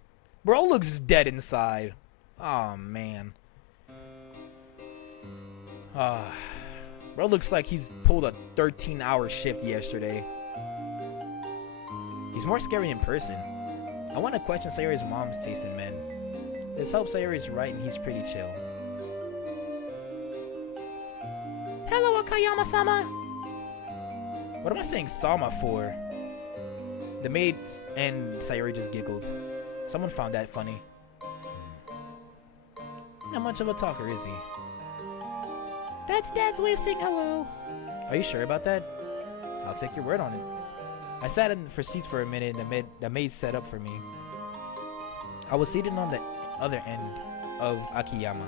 Bro looks dead inside. Oh man. Bro looks like he's pulled a 13-hour shift yesterday. He's more scary in person. I want to question Sayori's mom's taste in men. Let's hope Sayori's right and he's pretty chill. Hello, Akayama-sama. What am I saying Sama for? The maid and Sayori just giggled. Someone found that funny. Not much of a talker, is he? That's Dad's way of saying hello. Are you sure about that? I'll take your word on it. I sat in for seats for a minute and the maid set up for me. I was seated on the other end of Akiyama.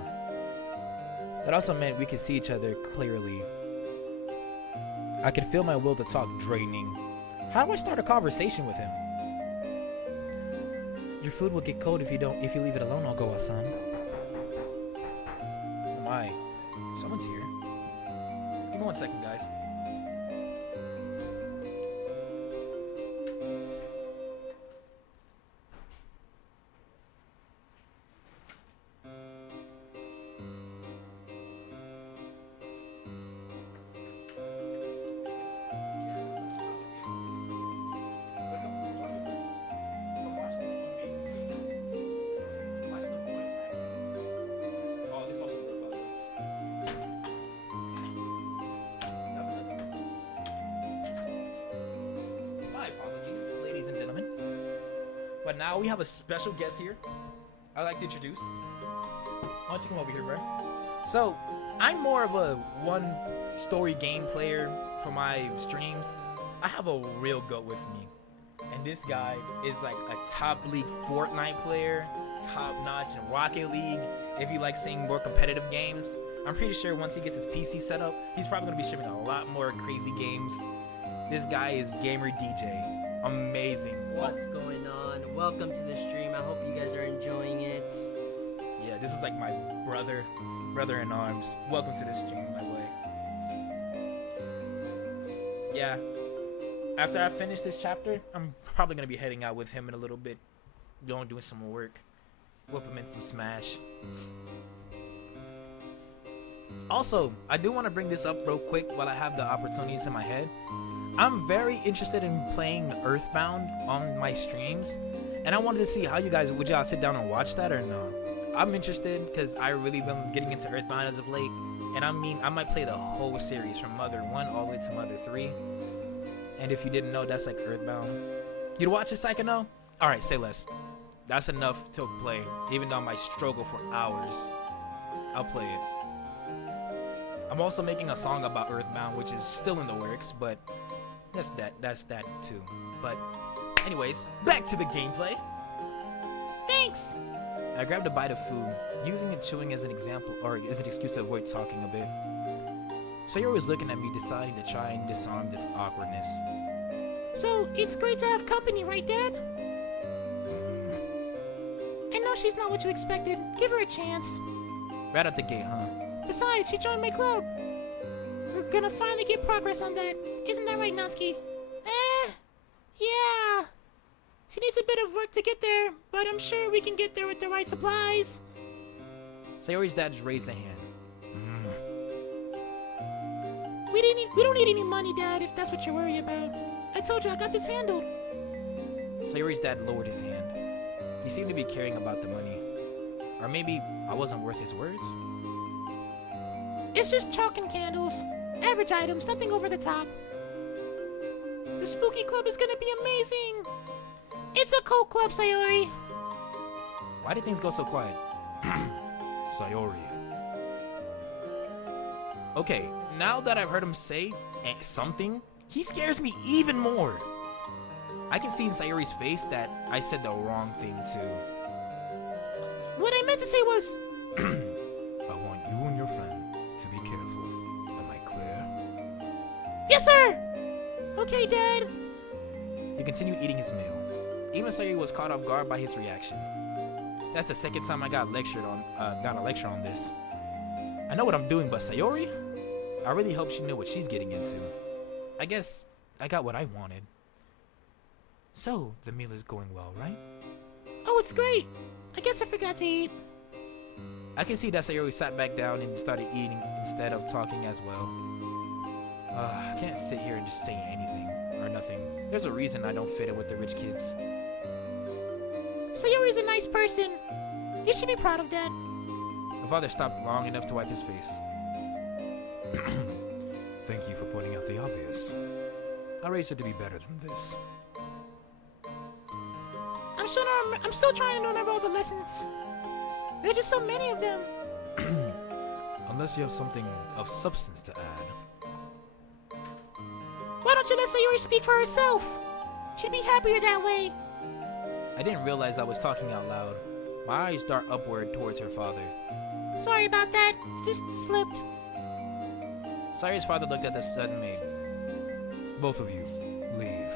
That also meant we could see each other clearly. I could feel my will to talk draining. How do I start a conversation with him? Your food will get cold if you leave it alone, Ogawa-san. Oh my. Someone's here. Give me 1 second, guys. But now we have a special guest here. I'd like to introduce. Why don't you come over here, bro? So, I'm more of a one-story game player for my streams. I have a real goat with me. And this guy is like a top league Fortnite player, top notch in Rocket League. If you like seeing more competitive games, I'm pretty sure once he gets his PC set up, he's probably gonna be streaming a lot more crazy games. This guy is Gamer DJ. Amazing. What's going on? Welcome to the stream. I hope you guys are enjoying it. Yeah, this is like my brother in arms. Welcome to the stream, by the way. Yeah. After I finish this chapter, I'm probably gonna be heading out with him in a little bit, doing some more work, whoop him in some Smash. Also, I do want to bring this up real quick while I have the opportunities in my head. I'm very interested in playing Earthbound on my streams, and I wanted to see how would y'all sit down and watch that or no? I'm interested because I really been getting into Earthbound as of late, and I might play the whole series from Mother 1 all the way to Mother 3. And if you didn't know, that's like Earthbound. You'd watch it, Psycho? Alright, say less. That's enough to play. Even though I might struggle for hours, I'll play it. I'm also making a song about Earthbound, which is still in the works, but that's that too. But anyways, back to the gameplay. Thanks! I grabbed a bite of food, using the chewing as an example, or as an excuse to avoid talking a bit. So you're always looking at me, deciding to try and disarm this awkwardness. So, it's great to have company, right, Dad? I know she's not what you expected. Give her a chance. Right out the gate, huh? Besides, she joined my club. We're gonna finally get progress on that. Isn't that right, Natsuki? Yeah. She needs a bit of work to get there, but I'm sure we can get there with the right supplies. Sayori's dad just raised a hand. We don't need any money, Dad, if that's what you're worried about. I told you I got this handled. Sayori's dad lowered his hand. He seemed to be caring about the money. Or maybe I wasn't worth his words? It's just chalk and candles. Average items, nothing over the top. The spooky club is gonna be amazing. It's a cult club, Sayori. Why did things go so quiet? Sayori. Okay, now that I've heard him say something, he scares me even more. I can see in Sayori's face that I said the wrong thing too. What I meant to say was... I want you and your friend to be careful. Am I clear? Yes, sir! Okay, Dad. He continued eating his meal. Even Sayori was caught off guard by his reaction. That's the second time I got a lecture on this. I know what I'm doing, but Sayori? I really hope she knew what she's getting into. I guess I got what I wanted. So, the meal is going well, right? Oh, it's great. I guess I forgot to eat. I can see that Sayori sat back down and started eating instead of talking as well. I can't sit here and just say anything or nothing. There's a reason I don't fit in with the rich kids. Sayori's a nice person. You should be proud of that. My father stopped long enough to wipe his face. Thank you for pointing out the obvious. I raised her to be better than this. I'm still trying to remember all the lessons. There are just so many of them. Unless you have something of substance to add. Why don't you let Sayori speak for herself? She'd be happier that way. I didn't realize I was talking out loud. My eyes dart upward towards her father. Sorry about that. Just slipped. Sayori's father looked at the sudden maid. Both of you, leave.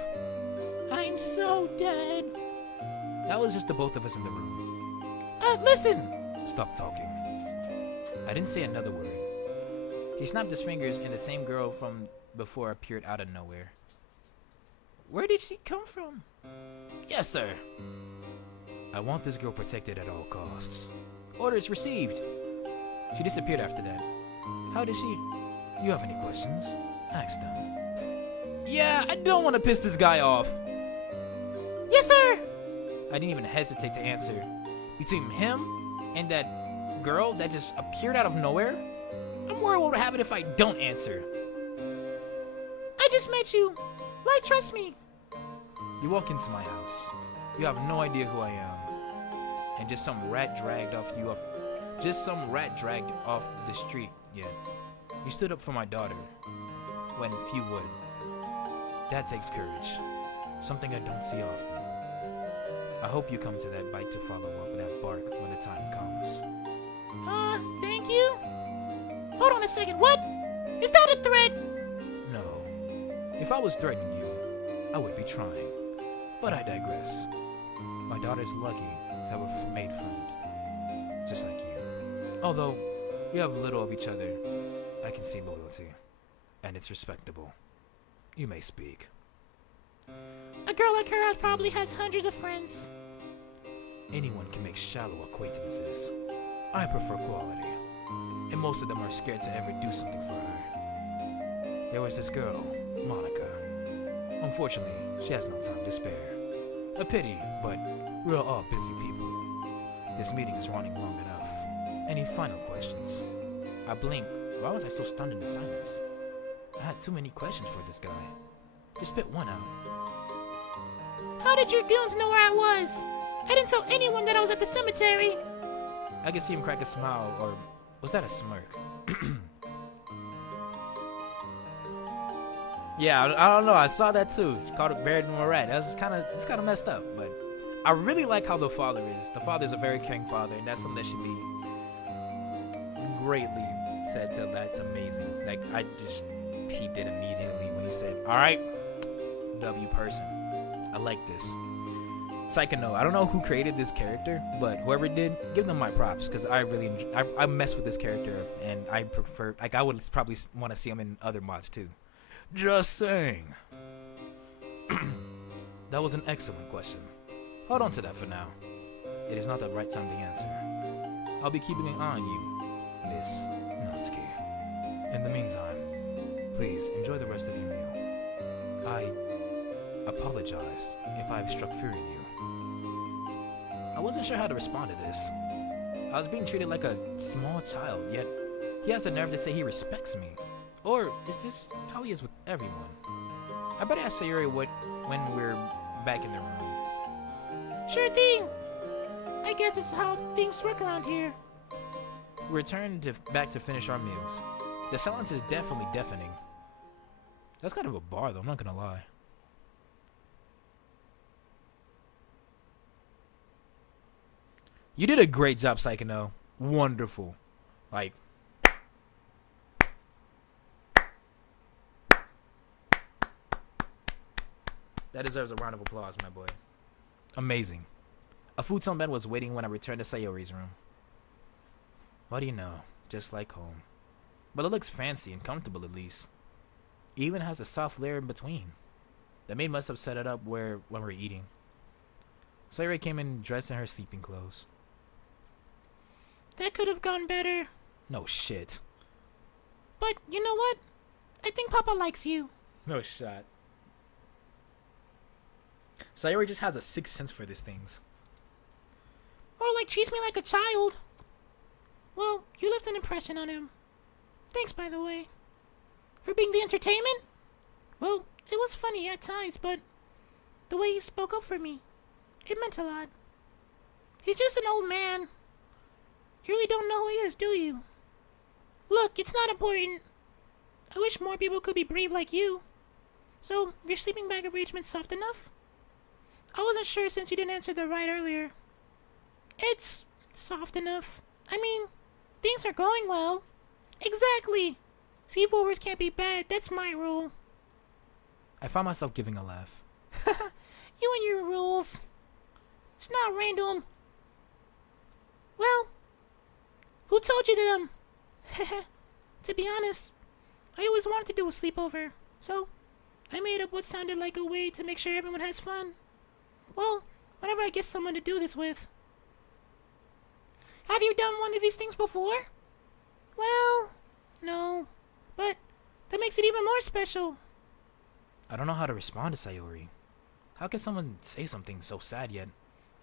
I'm so dead. That was just the both of us in the room. Listen! Stop talking. I didn't say another word. He snapped his fingers and the same girl from before appeared out of nowhere. Where did she come from? Yes, sir. I want this girl protected at all costs. Orders received. She disappeared after that. How did she? You have any questions? Ask them. Yeah, I don't want to piss this guy off. Yes, sir! I didn't even hesitate to answer. Between him and that girl that just appeared out of nowhere, I'm worried what would happen if I don't answer. I just met you. Why trust me? You walk into my house. You have no idea who I am. And just some rat dragged Just some rat dragged off the street yet. You stood up for my daughter when few would. That takes courage. Something I don't see often. I hope you come to that bite to follow up that bark when the time comes. Thank you? Hold on a second, what? Is that a threat? No. If I was threatening you, I would be trying. But I digress. My daughter's lucky to have a made friend. Just like you. Although, we have little of each other, I can see loyalty. And it's respectable. You may speak. A girl like her probably has hundreds of friends. Anyone can make shallow acquaintances. I prefer quality. And most of them are scared to ever do something for her. There was this girl, Monica. Unfortunately, she has no time to spare. A pity, but we're all busy people. This meeting is running long enough. Any final questions? I blinked. Why was I so stunned into silence? I had too many questions for this guy. Just spit one out. How did your goons know where I was? I didn't tell anyone that I was at the cemetery. I could see him crack a smile, or was that a smirk? Yeah, I don't know. I saw that too. She called it buried in a rat. It's kind of messed up, but I really like how the father is. The father's a very caring father, and that's something that should be greatly said to. That's amazing. Like, I just peeped it immediately when he said, "All right, W person." I like this. Psychono. I don't know who created this character, but whoever did, give them my props, because I really I mess with this character, and I prefer, like, I would probably want to see him in other mods too. Just saying. That was an excellent question. Hold on to that for now. It is not the right time to answer. I'll be keeping an eye on you, Miss Natsuki. In the meantime, please enjoy the rest of your meal. I apologize if I've struck fear in you. I wasn't sure how to respond to this. I was being treated like a small child, yet he has the nerve to say he respects me. Or is this how he is with everyone? I better ask Sayuri when we're back in the room. Sure thing. I guess this is how things work around here. We returned back to finish our meals. The silence is definitely deafening. That's kind of a bar though, I'm not gonna lie. You did a great job, Psychono. Wonderful. Like, that deserves a round of applause, my boy. Amazing. A futon bed was waiting when I returned to Sayori's room. What do you know? Just like home. But it looks fancy and comfortable at least. It even has a soft layer in between. The maid must have set it up when we were eating. Sayori came in dressed in her sleeping clothes. That could have gone better. No shit. But you know what? I think Papa likes you. No shot. Sayori just has a sixth sense for these things. Or like treats me like a child. Well, you left an impression on him. Thanks, by the way. For being the entertainment? Well, it was funny at times, but the way you spoke up for me, it meant a lot. He's just an old man. You really don't know who he is, do you? Look, it's not important. I wish more people could be brave like you. So, your sleeping bag arrangement's soft enough? I wasn't sure since you didn't answer the right earlier. It's soft enough. I mean, things are going well. Exactly. Sleepovers can't be bad. That's my rule. I found myself giving a laugh. You and your rules. It's not random. Well, who told you them? To be honest, I always wanted to do a sleepover, so I made up what sounded like a way to make sure everyone has fun. Well, whenever I get someone to do this with. Have you done one of these things before? Well, no, but that makes it even more special. I don't know how to respond to Sayori. How can someone say something so sad yet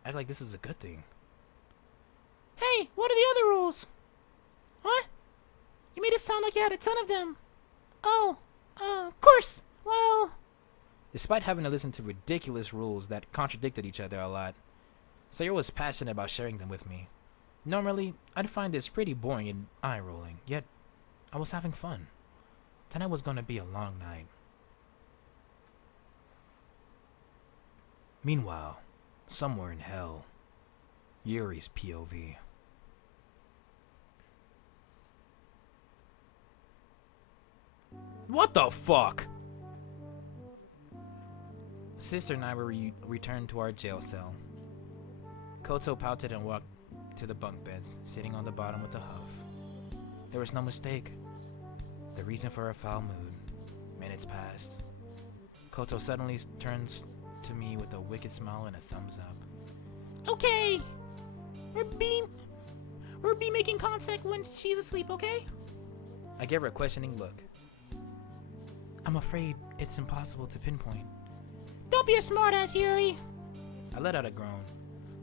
act like this is a good thing? Hey, what are the other rules? What? You made it sound like you had a ton of them. Oh, of course. Well, Despite having to listen to ridiculous rules that contradicted each other a lot, Sayori was passionate about sharing them with me. Normally, I'd find this pretty boring and eye-rolling, yet I was having fun. Tonight was gonna be a long night. Meanwhile, somewhere in hell, Yuri's POV. What the fuck? Sister and I were returned to our jail cell. Koto pouted and walked to the bunk beds, sitting on the bottom with a huff. There was no mistake. The reason for her foul mood. Minutes passed. Koto suddenly turns to me with a wicked smile and a thumbs up. Okay. We're be making contact when she's asleep, okay? I gave her a questioning look. I'm afraid it's impossible to pinpoint. Don't be a smartass, Yuri. I let out a groan.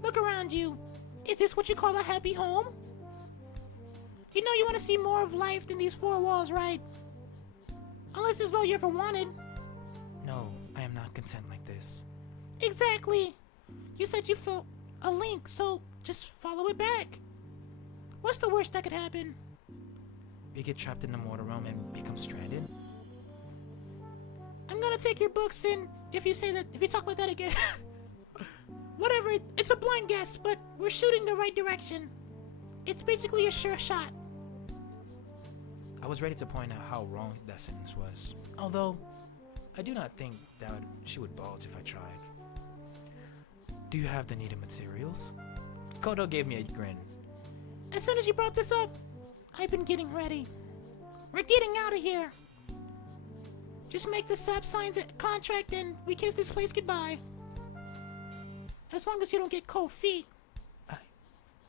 Look around you. Is this what you call a happy home? You know you want to see more of life than these four walls, right? Unless it's all you ever wanted. No, I am not content like this. Exactly. You said you felt a link, so just follow it back. What's the worst that could happen? We get trapped in the mortar realm and become stranded? I'm gonna take your books in if you talk like that again. Whatever, it's a blind guess, but we're shooting the right direction. It's basically a sure shot. I was ready to point out how wrong that sentence was. Although, I do not think that she would bulge if I tried. Do you have the needed materials? Koto gave me a grin. As soon as you brought this up, I've been getting ready. We're getting out of here. Just make the sap signs a contract and we kiss this place goodbye. As long as you don't get cold feet.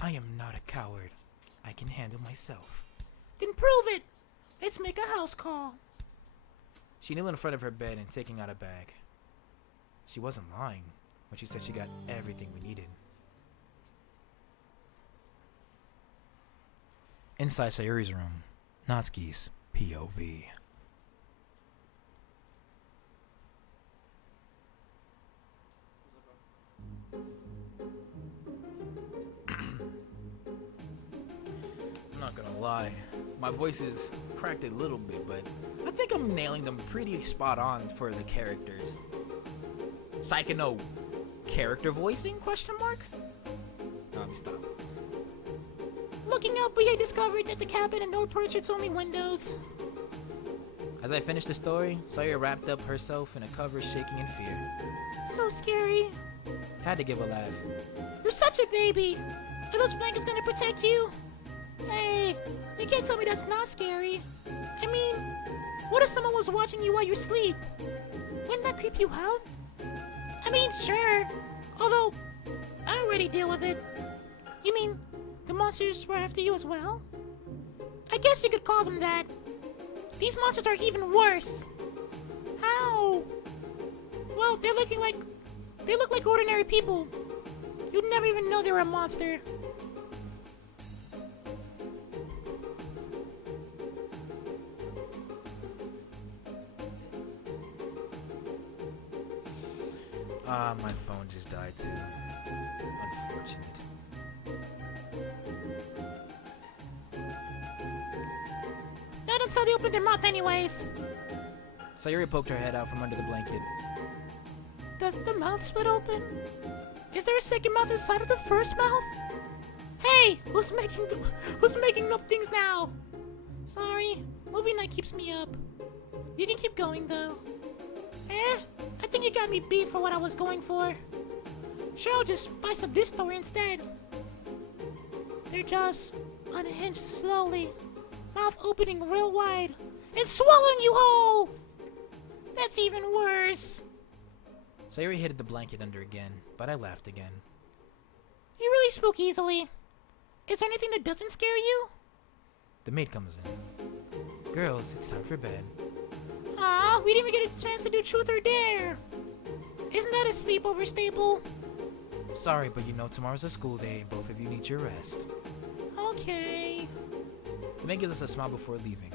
I am not a coward. I can handle myself. Then prove it. Let's make a house call. She kneeled in front of her bed and taking out a bag. She wasn't lying when she said she got everything we needed. Inside Sayuri's room, Natsuki's POV. I'm not gonna lie, my voice is cracked a little bit, but I think I'm nailing them pretty spot on for the characters. Psycho character voicing? Question mark? No, let me stop. Looking up, we had discovered that the cabin had no portraits, only windows. As I finished the story, Sawyer wrapped up herself in a cover, shaking in fear. So scary. Had to give a laugh. You're such a baby. Are those blankets gonna protect you? Hey, you can't tell me that's not scary. I mean, what if someone was watching you while you sleep? Wouldn't that creep you out? I mean, sure. Although, I already deal with it. You mean, the monsters were after you as well? I guess you could call them that. These monsters are even worse. How? Well, they look like ordinary people. You'd never even know they were a monster. My phone just died too. Unfortunate. Not until they open their mouth anyways. Sayuri poked her head out from under the blanket. Does the mouth split open? Is there a second mouth inside of the first mouth? Hey, who's making up things now? Sorry, movie night keeps me up. You can keep going though. I think you got me beat for what I was going for. Sure, I'll just spice up this story instead. Their jaws unhinged slowly, mouth opening real wide, and swallowing you whole! That's even worse. Sayuri hid the blanket under again, but I laughed again. You really spook easily. Is there anything that doesn't scare you? The maid comes in. Girls, it's time for bed. Aw, we didn't even get a chance to do truth or dare. Isn't that a sleepover staple? Sorry, but you know tomorrow's a school day and both of you need your rest. Okay. The maid gives us a smile before leaving.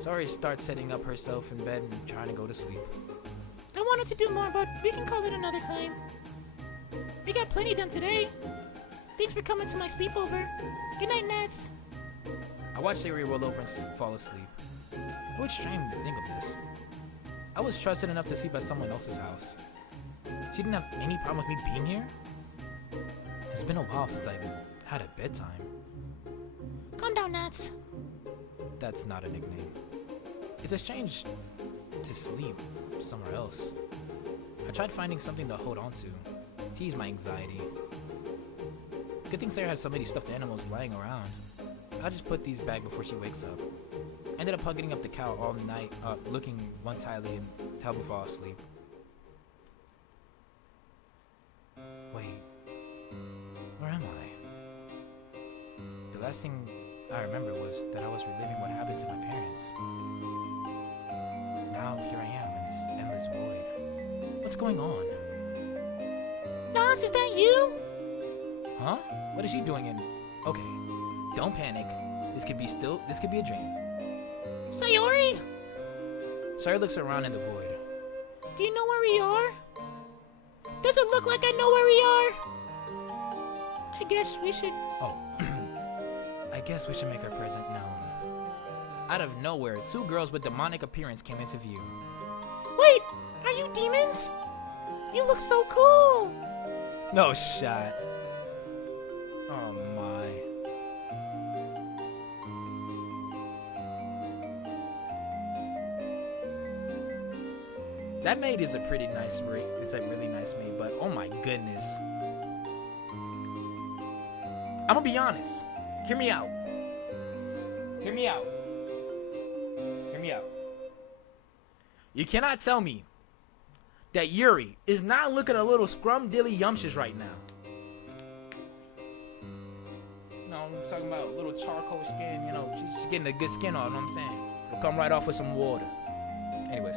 Sayuri starts setting up herself in bed and trying to go to sleep. I wanted to do more, but we can call it another time. We got plenty done today. Thanks for coming to my sleepover. Good night, Nats. I watched Sayori roll over and fall asleep. I was trying to think of this. I was trusted enough to sleep at someone else's house. She didn't have any problem with me being here? It's been a while since I've had a bedtime. Calm down, Nats. That's not a nickname. It's a strange to sleep somewhere else. I tried finding something to hold on to ease my anxiety. Good thing Sarah had so many stuffed animals lying around. I'll just put these back before she wakes up. Ended up hugging up the cow all night, looking one tightly and helped me fall asleep. Wait, where am I? The last thing I remember was that I was reliving what happened to my parents. Now here I am in this endless void. What's going on? Nats, is that you? Huh? What is she doing in? Okay, don't panic. This could be a dream. Sayori? Sayori looks around in the void. Do you know where we are? Does it look like I know where we are? I guess we should... Oh, I guess we should make our present known. Out of nowhere, two girls with demonic appearance came into view. Wait, are you demons? You look so cool. No shot. Oh my. That maid is a pretty nice maid. It's a really nice maid, but oh my goodness. I'm gonna be honest. Hear me out. Hear me out. Hear me out. You cannot tell me that Yuri is not looking a little scrum-dilly-yumptious right now. No, I'm talking about a little charcoal skin, you know, she's just getting a good skin on, you know what I'm saying? It'll come right off with some water. Anyways.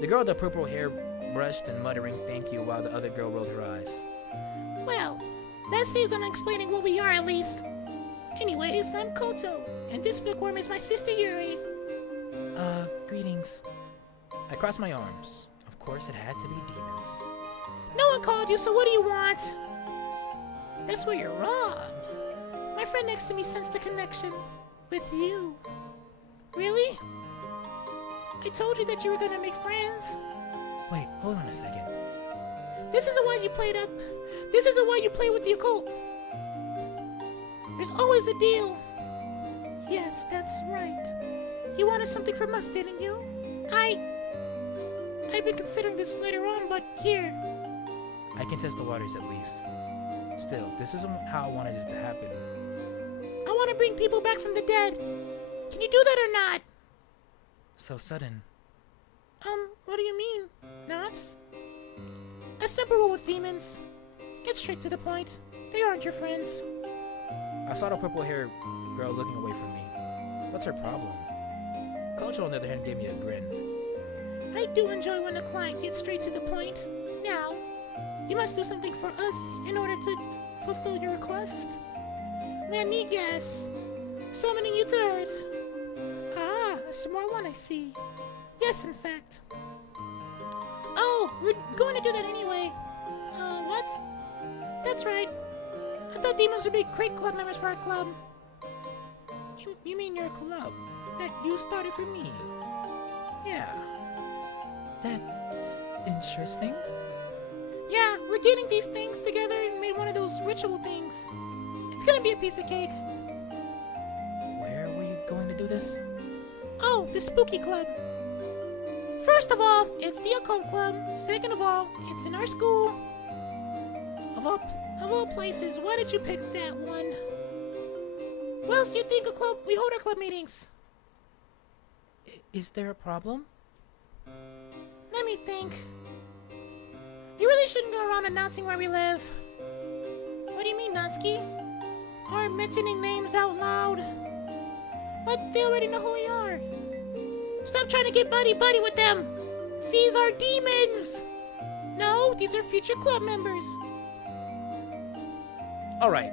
The girl with the purple hair brushed and muttering thank you while the other girl rolled her eyes. Well, that saves on explaining what we are at least. Anyways, I'm Koto, and this bookworm is my sister Yuri. Greetings. I crossed my arms. Of course it had to be demons. No one called you, so what do you want? That's where you're wrong. My friend next to me sensed a connection with you. Really? I told you that you were gonna make friends. Wait, hold on a second. This isn't why you played up. This isn't why you play with the occult. There's always a deal. Yes, that's right. You wanted something from us, didn't you? I've been considering this later on, but here. I can test the waters at least. Still, this isn't how I wanted it to happen. I want to bring people back from the dead. Can you do that or not? So sudden. What do you mean? Knots? A simple rule with demons. Get straight to the point. They aren't your friends. I saw the purple-haired girl looking away from me. What's her problem? Kocho, on the other hand, gave me a grin. I do enjoy when a client gets straight to the point. Now, you must do something for us in order to fulfill your request. Let me guess. Summoning you to Earth. Ah, a small one I see. Yes, in fact. Oh, we're going to do that anyway. What? That's right. I thought demons would be great club members for our club. You mean your club? That you started for me? Yeah. That's interesting. Yeah, we're getting these things together and made one of those ritual things. It's gonna be a piece of cake. Where were you going to do this? Oh, the spooky club. First of all, it's the occult club. Second of all, it's in our school. Of all places, why did you pick that one? Where else do you think we hold our club meetings? Is there a problem? Let me think. You really shouldn't go around announcing where we live. What do you mean, Natsuki? Or mentioning names out loud? But they already know who we are. Stop trying to get buddy-buddy with them! These are demons! No, these are future club members. Alright.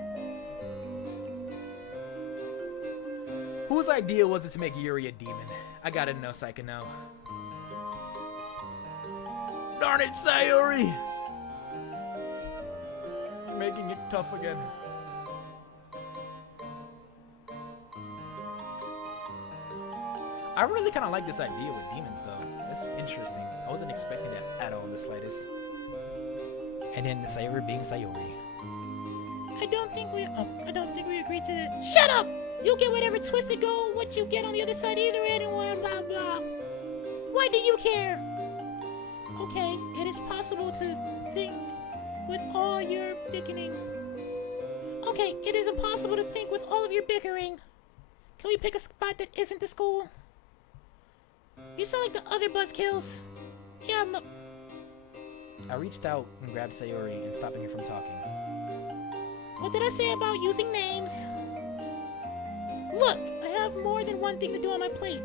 Whose idea was it to make Yuri a demon? I gotta know so I can know. Darn it, Sayori! making it tough again. I really kind of like this idea with demons, though. That's interesting. I wasn't expecting that at all in the slightest. And then Sayori being Sayori. I don't think we agreed to that. Shut up! You get whatever twisted go, what you get on the other side either anyway, blah blah. Why do you care? Okay, it is possible to think with all your bickering. Okay, it is impossible to think with all of your bickering. Can we pick a spot that isn't the school? You sound like the other buzzkills. Yeah, I reached out and grabbed Sayori and stopping her from talking. what did I say about using names? Look, I have more than one thing to do on my plate.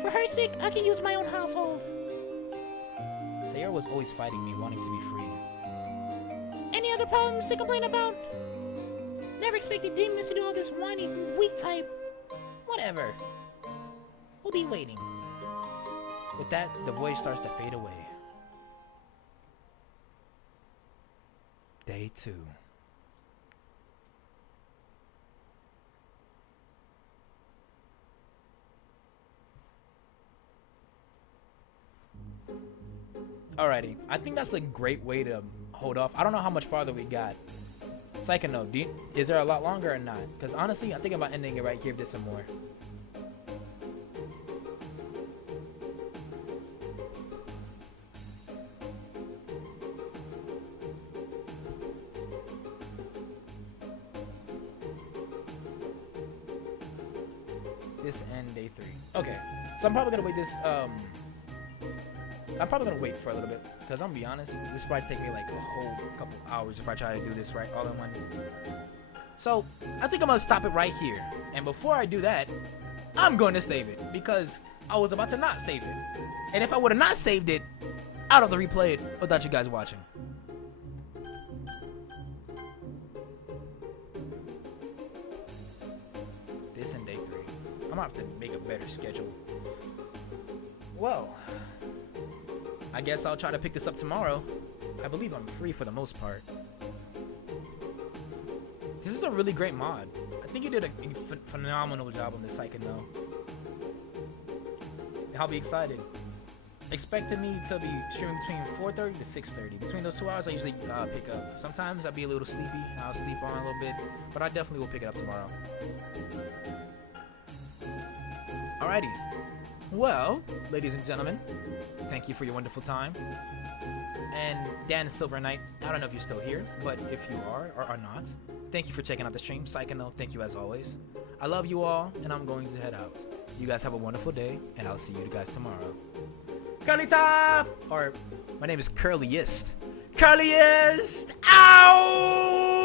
For her sake, I can use my own household. Sayori was always fighting me, wanting to be free. Any other problems to complain about? Never expected demons to do all this whiny, weak type. Whatever. We'll be waiting. With that, the voice starts to fade away. Day 2. Alrighty, I think that's a great way to hold off. I don't know how much farther we got. Second note, is there a lot longer or not? Because honestly, I'm thinking about ending it right here if there's some more. This end day 3. Okay, so I'm probably gonna wait this. I'm probably gonna wait for a little bit because I'm gonna be honest, this probably take me like a whole couple hours if I try to do this right all in one. So I think I'm gonna stop it right here. And before I do that, I'm going to save it because I was about to not save it. And if I would have not saved it, I'd have to replay it without you guys watching. This and day 3. I'm gonna have to make a better schedule. Well, I guess I'll try to pick this up tomorrow. I believe I'm free for the most part. This is a really great mod. I think you did a phenomenal job on this, I can know. I'll be excited. Expected me to be streaming between 4:30 to 6:30. Between those 2 hours, I usually pick up. Sometimes I'll be a little sleepy. I'll sleep on a little bit, but I definitely will pick it up tomorrow. Alrighty. Well, ladies and gentlemen, thank you for your wonderful time. And Dan Silver Knight, I don't know if you're still here, but if you are or are not, thank you for checking out the stream. Psychono, thank you as always. I love you all, and I'm going to head out. You guys have a wonderful day, and I'll see you guys tomorrow. Curlytop! Or, my name is Curlyist. Curlyist! Ow!